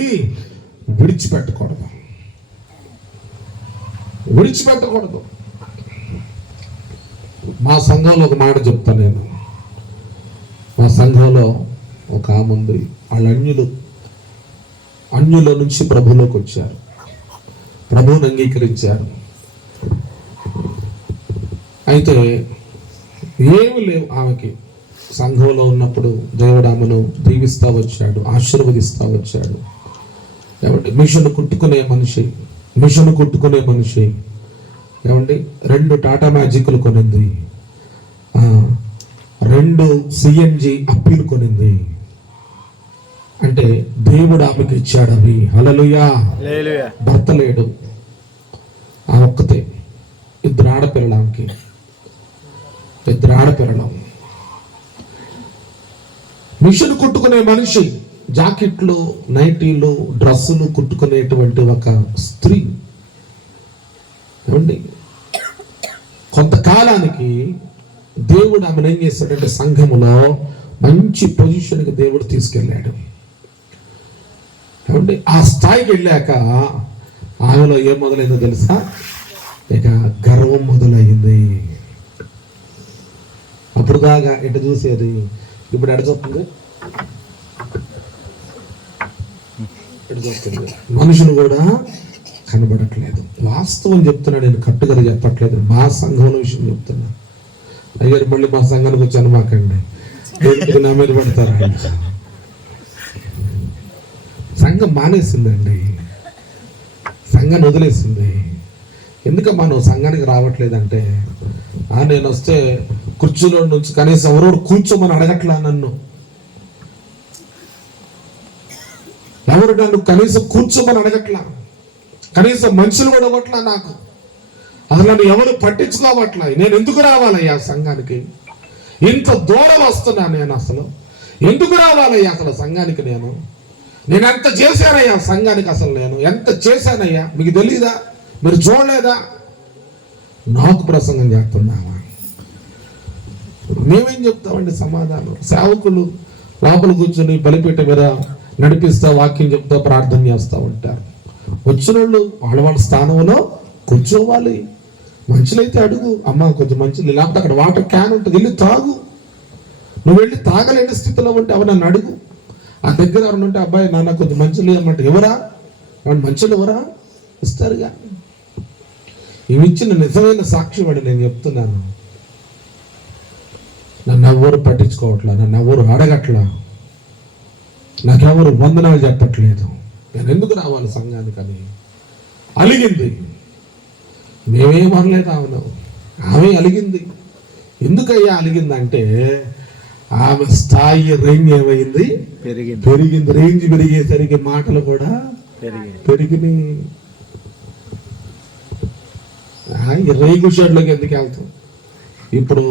విడిచిపెట్టకూడదు. విడిచిపెట్టకూడదు. మా సంఘంలో ఒక మాట చెప్తాను నేను. మా సంఘంలో ఒక ఆమె ఉంది. వాళ్ళ అన్యుల నుంచి ప్రభువులోకి వచ్చారు, ప్రభువుని అంగీకరించారు. అయితే ఏమి లేవు ఆమెకి. సంఘంలో ఉన్నప్పుడు దేవుడు ఆమెను దీవిస్తా వచ్చాడు, ఆశీర్వదిస్తా వచ్చాడు. ఏమంటే మిషన్ కుట్టుకునే మనిషి ఏమండి 2 టాటా మ్యాజిక్లు కొనింది, 2 CNG అప్పీలు కొనింది. అంటే దేవుడు ఆమెకి ఇచ్చాడు అవి. హల్లెలూయా. భర్త లేడు, ఆ ఒక్కతే. 2 ఆడపిల్లలు ఆమెకి, 2 ఆడపిల్లలు. మిషన్ కుట్టుకునే మనిషి, జాకెట్లు, నైటీలు, డ్రెస్సులు కుట్టుకునేటువంటి ఒక స్త్రీ. ఏమండి, కొంతకాలానికి దేవుడు ఆమెను ఏం చేశాడంటే సంఘములో మంచి పొజిషన్కి దేవుడు తీసుకెళ్ళాడు. ఏమండి, ఆ స్థాయికి వెళ్ళాక ఆమెలో ఏం మొదలైందో తెలుసా? ఇక గర్వం మొదలైంది. అప్పుడు దాకా ఎటు చూసేది, ఇప్పుడు ఎడ చూస్తుంది, మనుషులు కూడా కనబడట్లేదు. వాస్తవం చెప్తున్నా, నేను కట్టుగా చెప్పట్లేదు. మా సంఘంలో విషయం చెప్తున్నా. అయ్యారు మళ్ళీ మా సంఘానికి వచ్చి అనమాకండి, నా మీద పడతారా? సంఘం మానేసిందండి, సంఘాన్ని వదిలేసింది. ఎందుకమ్మా నువ్వు సంఘానికి రావట్లేదంటే, నేను వస్తే కుర్చీలో నుంచి కనీసం ఎవరో కూర్చోమని అడగట్లా నన్ను. ఎవరు నన్ను కనీసం కూర్చోమని అడగట్లా, కనీసం మనుషులు కూడా ఇవ్వట్లా నాకు. అసలు నన్ను ఎవరు పట్టించుకోవట్లా. నేను ఎందుకు రావాలయ్యా సంఘానికి? ఇంత దూరం వస్తున్నా నేను, అసలు ఎందుకు రావాలయ్యా అసలు సంఘానికి? నేను ఎంత చేశానయ్యా సంఘానికి? అసలు నేను ఎంత చేశానయ్యా? మీకు తెలీదా? మీరు చూడలేదా? నాకు ప్రసంగం చేస్తున్నావా? మేమేం చెప్తామండి సమాధానం? సేవకులు లోపల కూర్చొని బలిపీఠ మీద నడిపిస్తా, వాక్యం చెప్తా, ప్రార్థన చేస్తూ ఉంటారు. వచ్చిన వాళ్ళు వాళ్ళ స్థానంలో కూర్చోవాలి. మంచులైతే అడుగు, అమ్మ కొంచెం మంచులు, లేకపోతే అక్కడ వాటర్ క్యాన్ ఉంటుంది, వెళ్ళి తాగు. నువ్వు వెళ్ళి తాగలేని స్థితిలో ఉంటే అవి నన్ను అడుగు. ఆ దగ్గర ఎవరు ఉంటే, అబ్బాయి నాన్న కొంచెం మంచులు ఇవ్వమంటే, ఎవరా మంచులు ఎవరా ఇస్తారుగా. ఇవి ఇచ్చిన నిజమైన సాక్షి వాడు నేను చెప్తున్నాను. నన్ను ఎవరు పట్టించుకోవట్లా, నన్ను ఎవరు అడగట్లా, నాకెవరు వందనాలు చెప్పట్లేదు. నేను ఎందుకు రావాలి సంఘానికని అలిగింది. మేమేం అనలేదు ఆమెను, ఆమె అలిగింది. ఎందుకయ్యా అలిగిందంటే ఆమె స్థాయి రేంజ్ ఏమైంది? పెరిగింది. రేంజ్ పెరిగేసరికి మాటలు కూడా పెరిగినాయి. రేగు షెడ్లోకి ఎందుకు వెళ్తాం? ఇప్పుడు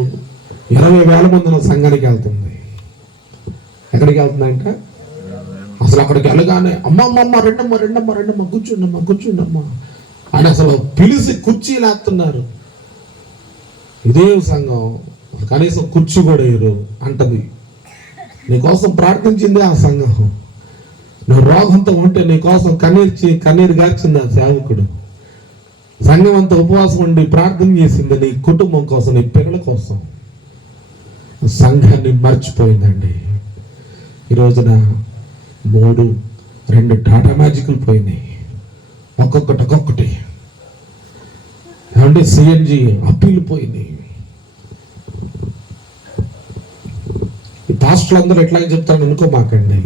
20,000 మంది ఉన్న సంఘానికి వెళ్తుంది. ఎక్కడికి వెళ్తుందంటే అసలు అక్కడికి వెళ్ళగానే అమ్మమ్మ రెండమ్మ కూర్చుండమ్మా అని అసలు పిలిచి కుర్చీ లేస్తున్నారు. ఇదే సంఘం కనీసం కుర్చీ కూడా వేయరు అంటది. నీకోసం ప్రార్థించింది ఆ సంఘం. నువ్వు రోగంతో ఉంటే నీకోసం కన్నీరు గార్చింది ఆ సేవకుడు. సంఘం అంతా ఉపవాసం ఉండి ప్రార్థన చేసింది నీ కుటుంబం కోసం, నీ పిల్లల కోసం. సంఘాన్ని మర్చిపోయిందండి. ఈ రోజున 2 టాటా మ్యాజిక్లు పోయినాయి, ఒక్కొక్కటి. ఏమంటే CNG అప్పీలు పోయినాయి. ఈ పాస్టర్లు అందరూ ఎట్లా చెప్తాను అనుకోమాకండి,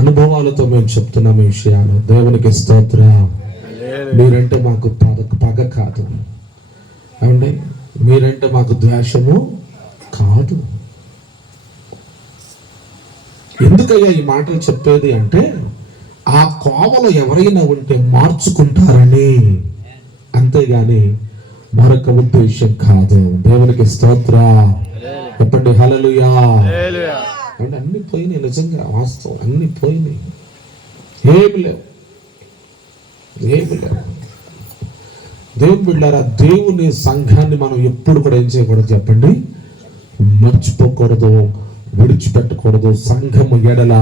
అనుభవాలతో మేము చెప్తున్నాము ఈ విషయాలు. దేవునికి స్తోత్రం. మీరంటే మాకు పగ కాదు, ఏమండి, మీరంటే మాకు ద్వేషము కాదు. ఎందుకయ్యా ఈ మాటలు చెప్పేది అంటే, ఆ కోవలో ఎవరైనా ఉంటే మార్చుకుంటారని, అంతేగాని మరొక ఉద్దేశం కాదు. దేవునికి స్తోత్ర. చెప్పండి హల్లెలూయా. అంటే అన్ని పోయినాయి, నిజంగా వాస్తవం, అన్ని పోయినాయి, ఏమి లేవు. దేవుని బిడ్డలారా, దేవుని సంఘాన్ని మనం ఎప్పుడు కూడా ఏం చేయకూడదు చెప్పండి, మర్చిపోకూడదు, విడిచిపెట్టకూడదు. సంఘము ఎడల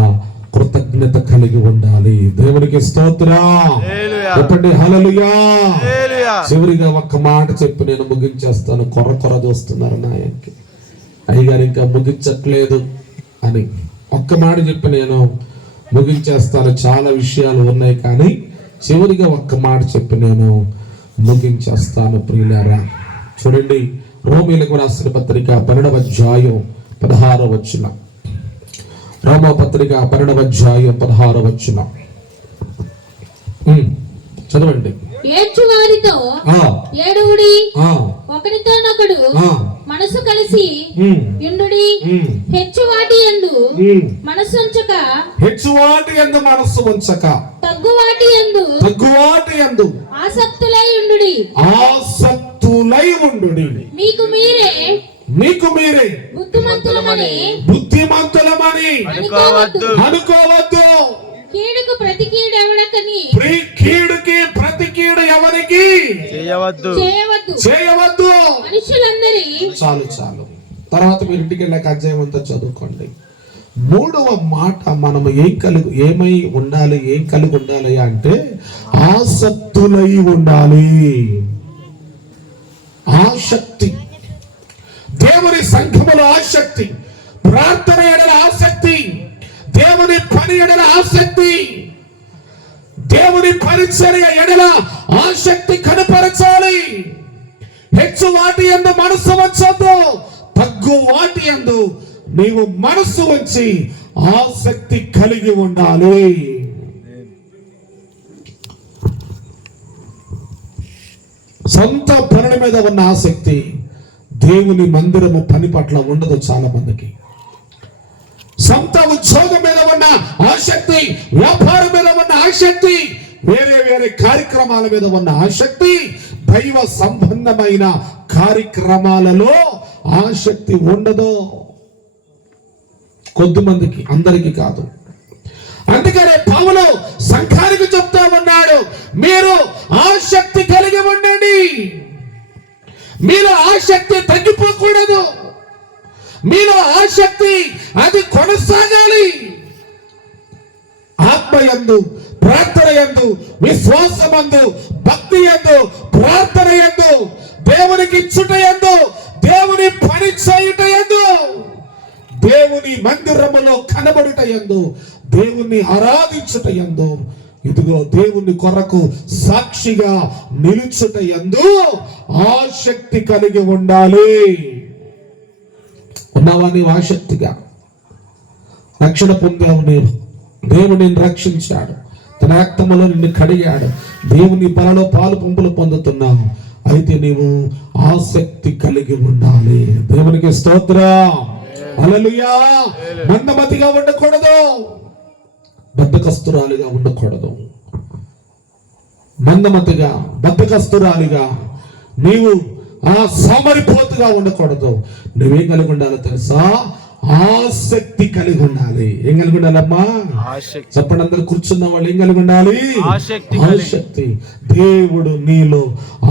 కృతజ్ఞత కలిగి ఉండాలి. దేవునికి స్తోత్రం. చెప్పండి హల్లెలూయా. చివరిగా ఒక్క మాట చెప్పి నేను ముగించేస్తాను. కొర్ర చూస్తున్నారు నాయనకి, అయ్యగారు ఇంకా ముగించట్లేదు అని ఒక్క మాట చెప్పి నేను ముగించేస్తాను. చాలా విషయాలు ఉన్నాయి కానీ చివరిగా ఒక్క మాట చెప్పి నేను ముగించేస్తాను. ప్రియులారా, చూడండి, రోమీయులకు రాసిన పత్రిక 12వ అధ్యాయం 16వ వచనం. రోమా పత్రిక 12వ అధ్యాయం 16వ వచనం చదవండి. ఏడ్చువారితో ఏడువుడి, ఒకరితోనొకడు మనసు కలిసి యుండుడి. హెచ్చువాటి యందు మనసు ఉంచక తగ్గువాటి యందు ఆసక్తులై ఉండుడి. మీకు మీరే బుద్ధిమంతులమని అనుకోవద్దు. కీడుకు ప్రతి కీడు ఎవరికి చేయవద్దు. మనుషులందరి చాలు. తర్వాత మీరు ఇంటికి వెళ్ళాక అధ్యాయం అంతా చదువుకోండి. 3వ మాట మనం ఏం కలిగి ఉండాలి అంటే ఆసక్తులై ఉండాలి. ఆసక్తి, దేవుని సంఘములో ఆసక్తి, ప్రార్థన ఎడల ఆసక్తి, దేవుని పని ఎడల ఆసక్తి, దేవుని పరిచర్య ఎడల ఆసక్తి కనపరచాలి. హెచ్చు వాటి యందు మనసు ఉంచొద్దు, తగ్గు వాటి యందు నీవు మనసు ఉంచి ఆసక్తి కలిగి ఉండాలి. సొంత పనుల మీద ఉన్న ఆసక్తి దేవుని మందిరము పని పట్ల ఉండదు చాలా మందికి. సొంత ఉద్యోగం మీద ఉన్న ఆసక్తి, వ్యాపారం మీద ఉన్న ఆసక్తి, వేరే కార్యక్రమాల మీద ఉన్న ఆసక్తి, దైవ సంబంధమైన కార్యక్రమాలలో ఆసక్తి ఉండదు కొద్దిమందికి, అందరికీ కాదు. అందుకనే పౌలు సంఘానికి చెప్తా ఉన్నాడు, మీరు ఆసక్తి కలిగి ఉండండి. మీలో ఆసక్తి తగ్గిపోకూడదు. మీలో ఆసక్తి అది కొనసాగాలి. ఆత్మయందు, ప్రార్థనయందు, విశ్వాసమందు, భక్తియందు, ప్రార్థనయందు, దేవునికి ఇచ్చుటయందు, దేవుని పని చేయుటయందు, దేవుని మందిరములో కనబడుటయందు, దేవుణ్ణి ఆరాధించుటయందు, ఇదిగో దేవుని కొరకు సాక్షిగా నిలుచుటయందు ఆసక్తి కలిగి ఉండాలి. ఉన్నావా నీవు ఆసక్తిగా? రక్షణ పొందావు నీవు, దేవుడు నిన్ను రక్షించాడు, తన రక్తములో నిన్ను కడిగాడు, దేవుని బలలో పాలు పంపులు పొందుతున్నావు. అయితే నీవు ఆసక్తి కలిగి ఉండాలి. దేవునికి స్తోత్రం. హల్లెలూయా. మందమతిగా ఉండకూడదు, బద్ధకస్తురాలిగా ఉండకూడదు. మందమతిగా, బద్ధకస్తురాలిగా, నీవు సోమరిపోతుగా ఉండకూడదు. నువ్వేం కలిగి ఉండాలో తెలుసా? ఆసక్తి కలిగి ఉండాలి. ఏం కలిగి ఉండాలమ్మా? చెప్పండి అందరూ, కూర్చున్న వాళ్ళు ఏం కలిగి ఉండాలి? ఆసక్తి. దేవుడు నీలో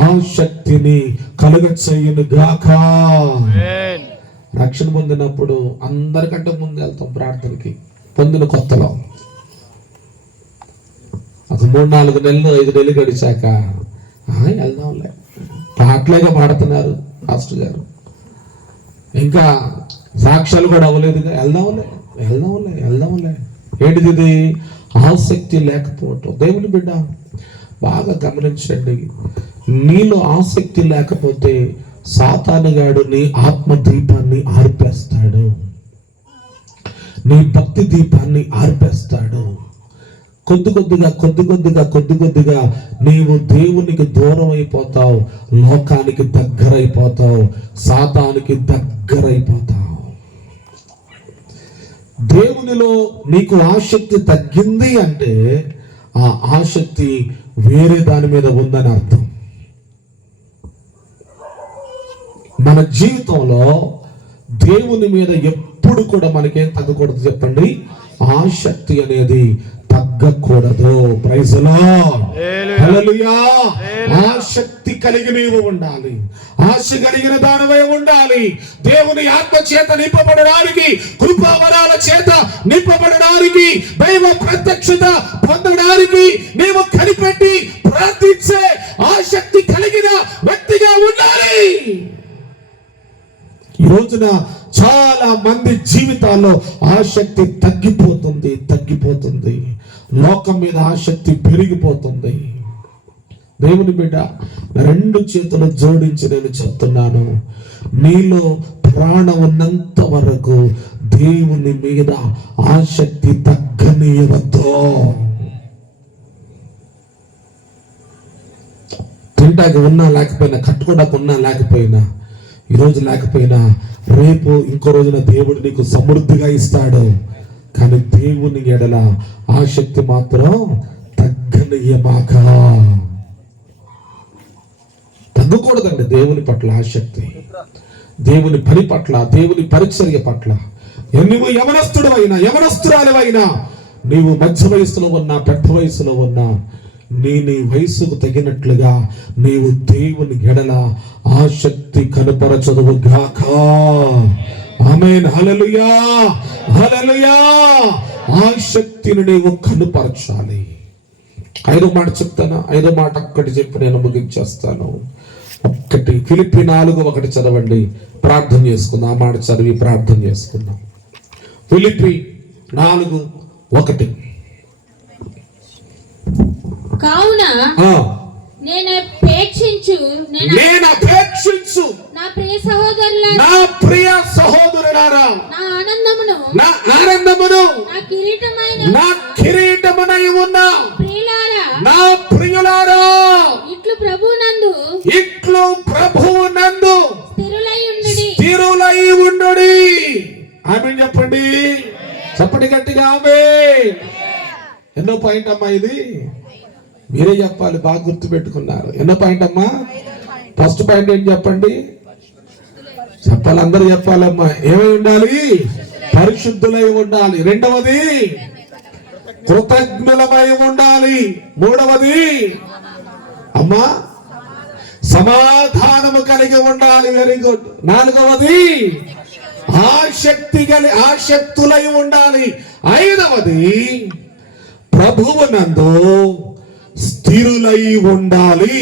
ఆసక్తిని కలుగ చేయును గాక. రక్షణ పొందినప్పుడు అందరికంటే ముందు వెళ్తాం ప్రార్థనకి. పొందిన కొత్తలో ఒక 3-4 నెలలు 5 నెలలు గడిచాక వెళ్దాంలే, పాటలేగా పాడుతున్నారు పాస్టర్ గారు, ఇంకా సాక్ష్యాలు కూడా అవ్వలేదుగా, వెళ్దాంలే. ఏంటిది ఇది? ఆసక్తి లేకపోవటం. దేవుని బిడ్డ బాగా గమనించండి, నీలో ఆసక్తి లేకపోతే సాతానుగాడు నీ ఆత్మ దీపాన్ని ఆర్పేస్తాడు, నీ భక్తి దీపాన్ని ఆర్పేస్తాడు. కొద్ది కొద్దిగా నీవు దేవునికి దూరం అయిపోతావు, లోకానికి దగ్గరైపోతావు, సాతానికి దగ్గరైపోతావు. దేవునిలో నీకు ఆసక్తి తగ్గింది అంటే ఆ ఆసక్తి వేరే దాని మీద ఉందని అర్థం. మన జీవితంలో దేవుని మీద ఎప్పుడు కూడా మనకేం తగ్గకూడదు చెప్పండి, ఆసక్తి అనేది తగ్గకూడదు. ప్రైజ్ ది లార్డ్, హల్లెలూయా. ఆసక్తి కలిగి నీవు ఉండాలి, ఆశ కలిగిన దానివై ఉండాలి. దేవుని ఆత్మ చేత నింపబడడానికి, కృపావరాల చేత నింపబడడానికి, దైవ ప్రత్యక్షత పొందడానికి నీవు కనిపెట్టి ప్రార్థించే ఆసక్తి కలిగిన వ్యక్తిగా ఉండాలి. ఈ రోజున చాలా మంది జీవితాల్లో ఆసక్తి తగ్గిపోతుంది. లోకం మీద ఆసక్తి పెరిగిపోతుంది. దేవుని బిడ్డ, రెండు చేతులు జోడించి నేను చెప్తున్నాను, నీలో ప్రాణం ఉన్నంత వరకు దేవుని మీద ఆసక్తి తగ్గనీయవద్దు. తింటాకి ఉన్నా లేకపోయినా, కట్టుకోవడానికి ఉన్నా లేకపోయినా, ఈరోజు లేకపోయినా రేపు ఇంకో రోజున దేవుడు నీకు సమృద్ధిగా ఇస్తాడు. కానీ దేవుని ఎడల ఆసక్తి మాత్రం తగ్గనీయమాక. తగ్గకూడదండి దేవుని పట్ల ఆసక్తి, దేవుని పని పట్ల, దేవుని పరిచర్య పట్ల. నువ్వు యవనస్తురాలివైనా, నీవు మధ్య వయసులో ఉన్నా, పెద్ద వయసులో ఉన్నా, నీ వయసుకు తగినట్లుగా నీవు దేవుని ఎడల ఆసక్తి కనపరచదువు గాక. ఆమేన్, హల్లెలూయా, హల్లెలూయా. ఆసక్తిని నీవు కనపరచాలి. 5వ మాట చెప్తాను, 5వ మాట ఒక్కటి చెప్పి నేను ముగించేస్తాను. ఫిలిప్పీ 4:1 చదవండి, ప్రార్థన చేసుకుందాం. ఆ మాట చదివి ప్రార్థన చేసుకుందాం. ఫిలిప్పీ 4:1. కావున నేను అపేక్షించు నా ప్రియ సహోదరులారా, నా ఆనందమును నా కిరీటమునై ఉన్న నా ప్రియులారా, ఇట్లు ప్రభువునందు స్థిరులై ఉండుడి. ఆమేన్ చెప్పండి, చెప్పండి గట్టిగా ఆమేన్. ఎన్నో పాయింట్ అమ్మా ఇది? మీరే చెప్పాలి, బాగా గుర్తు పెట్టుకున్నారు. ఎన్నో పాయింట్ అమ్మా? ఫస్ట్ పాయింట్ ఏంటి చెప్పండి? చెప్పాలి, అందరూ చెప్పాలమ్మా. ఏమై ఉండాలి? పరిశుద్ధులై ఉండాలి. రెండవది కృతజ్ఞులమై ఉండాలి. మూడవది అమ్మా సమాధానము కలిగి ఉండాలి. Very good. నాలుగవది ఆసక్తులై ఉండాలి. ఐదవది ప్రభువునందు స్థిరులై ఉండాలి.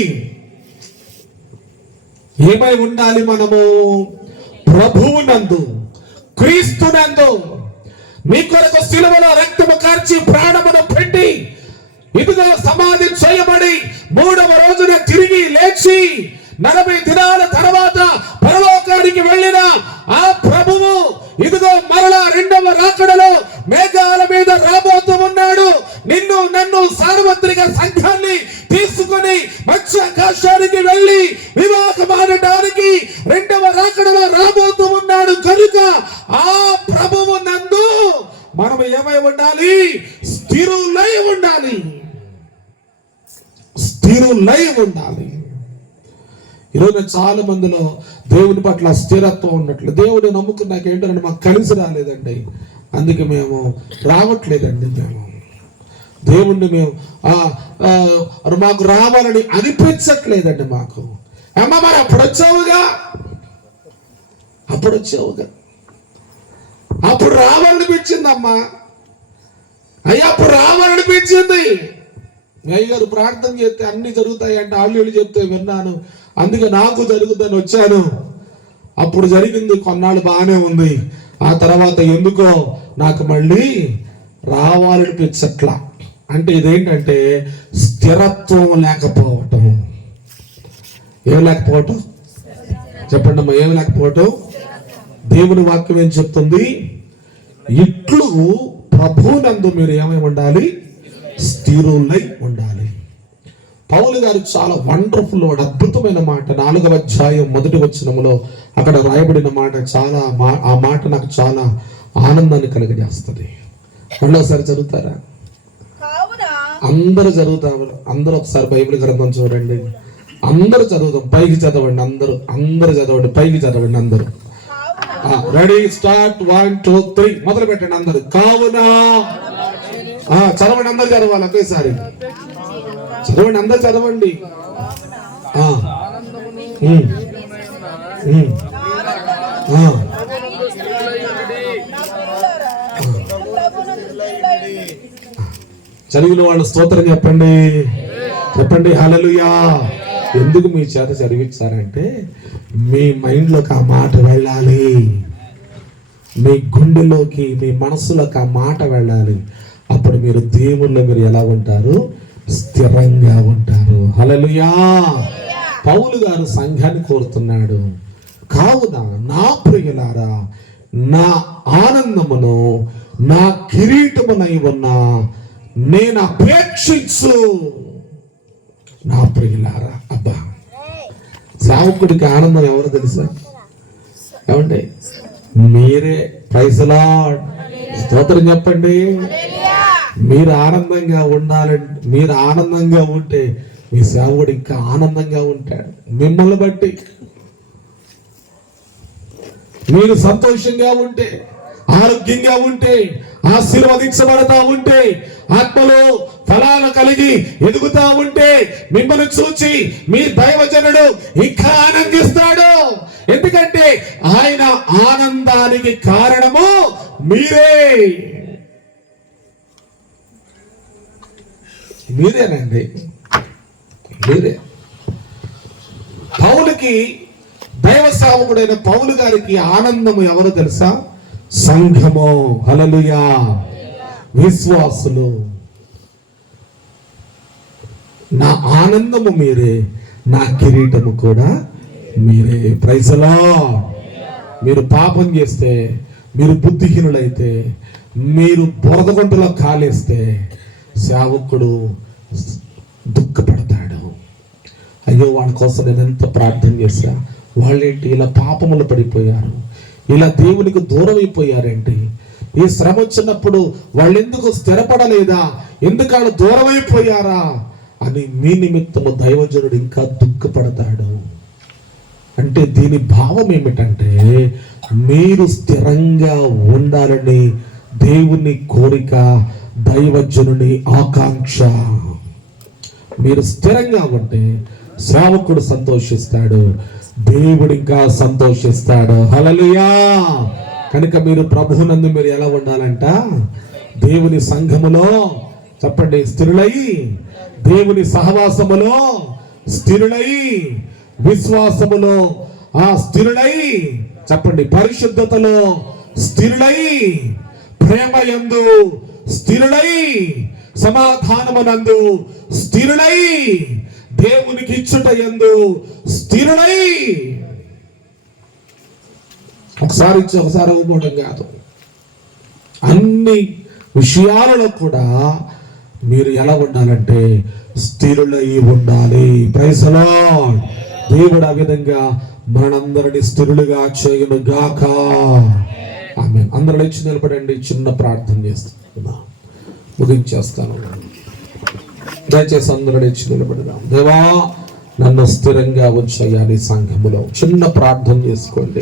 ఏమై ఉండాలి మనము? ప్రభువునందు, క్రీస్తునందు. మీ కొరకు సిలువలో రక్తము కార్చి ప్రాణమును పెట్టి ఇదిగో సమాధి చేయబడి 3వ రోజున తిరిగి లేచి 40 దినాల తర్వాత పరలోకానికి వెళ్ళిన ఆ ప్రభువు ఇదిగో మరలా 2వ రాకడలో మేఘాల మీద రాబోతూ ఉన్నాడు. నిన్ను నన్ను సార్వత్రిక సంఘాన్ని తీసుకుని మధ్య ఆకాశానికి వెళ్ళి వివాహమాడటానికి 2వ రాకడలో రాబోతూ ఉన్నాడు. కనుక ఆ ప్రభువు నందు మనం ఏమై ఉండాలి? స్థిరులై ఉండాలి. స్థిరులై ఉండాలి. ఈరోజు చాలా మందిలో దేవుని పట్ల స్థిరత్వం ఉన్నట్లు, దేవుడిని నమ్ముకున్నాక ఏంటంటే మాకు కలిసి రాలేదండి, అందుకే మేము రావట్లేదండి. మేము దేవుణ్ణి మాకు రావాలని అనిపించట్లేదండి మాకు. అమ్మ మరి అప్పుడు వచ్చావుగా, అప్పుడు రావాలనిపించిందమ్మా. అయ్యా అప్పుడు రావాలనిపించింది. అయ్యారు ప్రార్థన చేస్తే అన్ని జరుగుతాయి అంటే వాళ్ళు చెప్తే విన్నాను, అందుకే నాకు జరుగుతుందని వచ్చాను. అప్పుడు జరిగింది, కొన్నాళ్ళు బాగానే ఉంది. ఆ తర్వాత ఎందుకో నాకు మళ్ళీ రావాలనిపించట్లా. అంటే ఇదేంటంటే స్థిరత్వం లేకపోవటం. ఏం లేకపోవటం చెప్పండి అమ్మా, ఏం లేకపోవటం? దేవుని వాక్యం ఏం చెప్తుంది? ఇట్లు ప్రభువునందు మీరు ఏమై ఉండాలి? స్థిరులై ఉండాలి. పౌలు గారు చాలా వండర్ఫుల్, అద్భుతమైన మాట 4వ అధ్యాయం 1వ వచనములో అక్కడ రాయబడిన మాట చాలా ఆ మాట నాకు చాలా ఆనందాన్ని కలుగజేస్తుంది. మళ్ళీసారి చదువుతారా? కావున అందరూ చదువుతారు. అందరూ ఒకసారి బైబిల్ గ్రంథం చూడండి. అందరూ చదువుతాం. పైకి చదవండి. అందరూ చదవండి. పైకి చదవండి అందరూ. Ready, start. 1 2 3 మొదలు పెట్టండి అందరూ. కావున చదవండి. అందరు చదవాలి ఒకేసారి. చదవండి, అందరు చదవండి. చదివిన వాళ్ళు స్తోత్రం చెప్పండి. చెప్పండి హల్లెలూయా. ఎందుకు మీ చేత చదివించారంటే మీ మైండ్లోకి ఆ మాట వెళ్ళాలి, మీ గుండెలోకి, మీ మనసులోకి ఆ మాట వెళ్ళాలి. అప్పుడు మీరు దేవుళ్ళో మీరు ఎలా ఉంటారు? స్థిరంగా ఉంటారు. హల్లెలూయా. పౌలు గారు సంఘాన్ని కోరుతున్నాడు. కావున నా ప్రియులారా, నా ఆనందమును, నా కిరీటమునై ఉన్న నేను అపేక్షించు నా ప్రియులారా. అబ్బా, సేవకుడికి ఆనందం ఎవరు తెలుసా? ఏమండి? మీరే. Praise the Lord. స్తోత్రం చెప్పండి. మీరు ఆనందంగా ఉండాలంటే, మీరు ఆనందంగా ఉంటే మీ సేవకుడు ఇంకా ఆనందంగా ఉంటాడు. మిమ్మల్ని బట్టి మీరు సంతోషంగా ఉంటే, ఆరోగ్యంగా ఉంటే, ఆశీర్వదించబడతా ఉంటే, ఆత్మలో ఫలాలు కలిగి ఎదుగుతా ఉంటే మిమ్మల్ని చూచి మీ దైవజనుడు ఇంకా ఆనందిస్తాడు. ఎందుకంటే ఆయన ఆనందానికి కారణము మీరేనండి. మీరే. పౌలుకి, దైవ సేవకుడైన పౌలు గారికి ఆనందము ఎవరు తెలుసా? సంఘము. హల్లెలూయా. విశ్వాసులు. నా ఆనందము మీరే, నా కిరీటము కూడా మీరే. Praise the Lord. మీరు పాపం చేస్తే, మీరు బుద్ధిహీనులైతే, మీరు బురదగుంటలో కాలేస్తే సేవకుడు దుఃఖపడతాడు. అయ్యో, వాళ్ళ కోసం నేను ఎంత ప్రార్థన చేశా, వాళ్ళేంటి ఇలా పాపములు పడిపోయారు, ఇలా దేవునికి దూరం అయిపోయారేంటి, ఈ శ్రమ వచ్చినప్పుడు వాళ్ళు ఎందుకు స్థిరపడలేదా, ఎందుకు వాళ్ళు దూరం అయిపోయారా అని మీ నిమిత్తము దైవజనుడు ఇంకా దుఃఖపడతాడు. అంటే దీని భావం ఏమిటంటే మీరు స్థిరంగా ఉండాలని దేవుని కోరిక, దైవజనుని ఆకాంక్ష. మీరు స్థిరంగా ఉంటే సేవకుడు సంతోషిస్తాడు, దేవుడు ఇంకా సంతోషిస్తాడు. హల్లెలూయా. కనుక మీరు ప్రభువునందు మీరు ఎలా ఉండాలంట? దేవుని సంఘములో చెప్పండి స్థిరులై, దేవుని సహవాసములో స్థిరులై, విశ్వాసములో స్థిరులై, చెప్పండి పరిశుద్ధతలో స్థిరులై, ప్రేమయందు స్థిరులై, సమాధానమునందు స్థిరులై, దేవునికి ఇచ్చుట యందు స్థిరులై. ఒకసారి ఇచ్చి ఒకసారి ఇవ్వడం కాదు, అన్ని విషయాలలో కూడా మీరు ఎలా ఉండాలంటే స్థిరులై ఉండాలి. Praise the Lord. దేవుడు ఆ విధంగా మనందరిని స్థిరులుగా చేయను గాక. ఆమేన్. అందరూ లేచి నిలబడండి. చిన్న ప్రార్థన చేస్తున్నా, ముగించేస్తాను. దయచేసి అందరూ లేచి నిలబడదాం. దేవా, నన్ను స్థిరంగా ఉంచయ్యా నీ సంఘములో. చిన్న ప్రార్థన చేసుకోండి.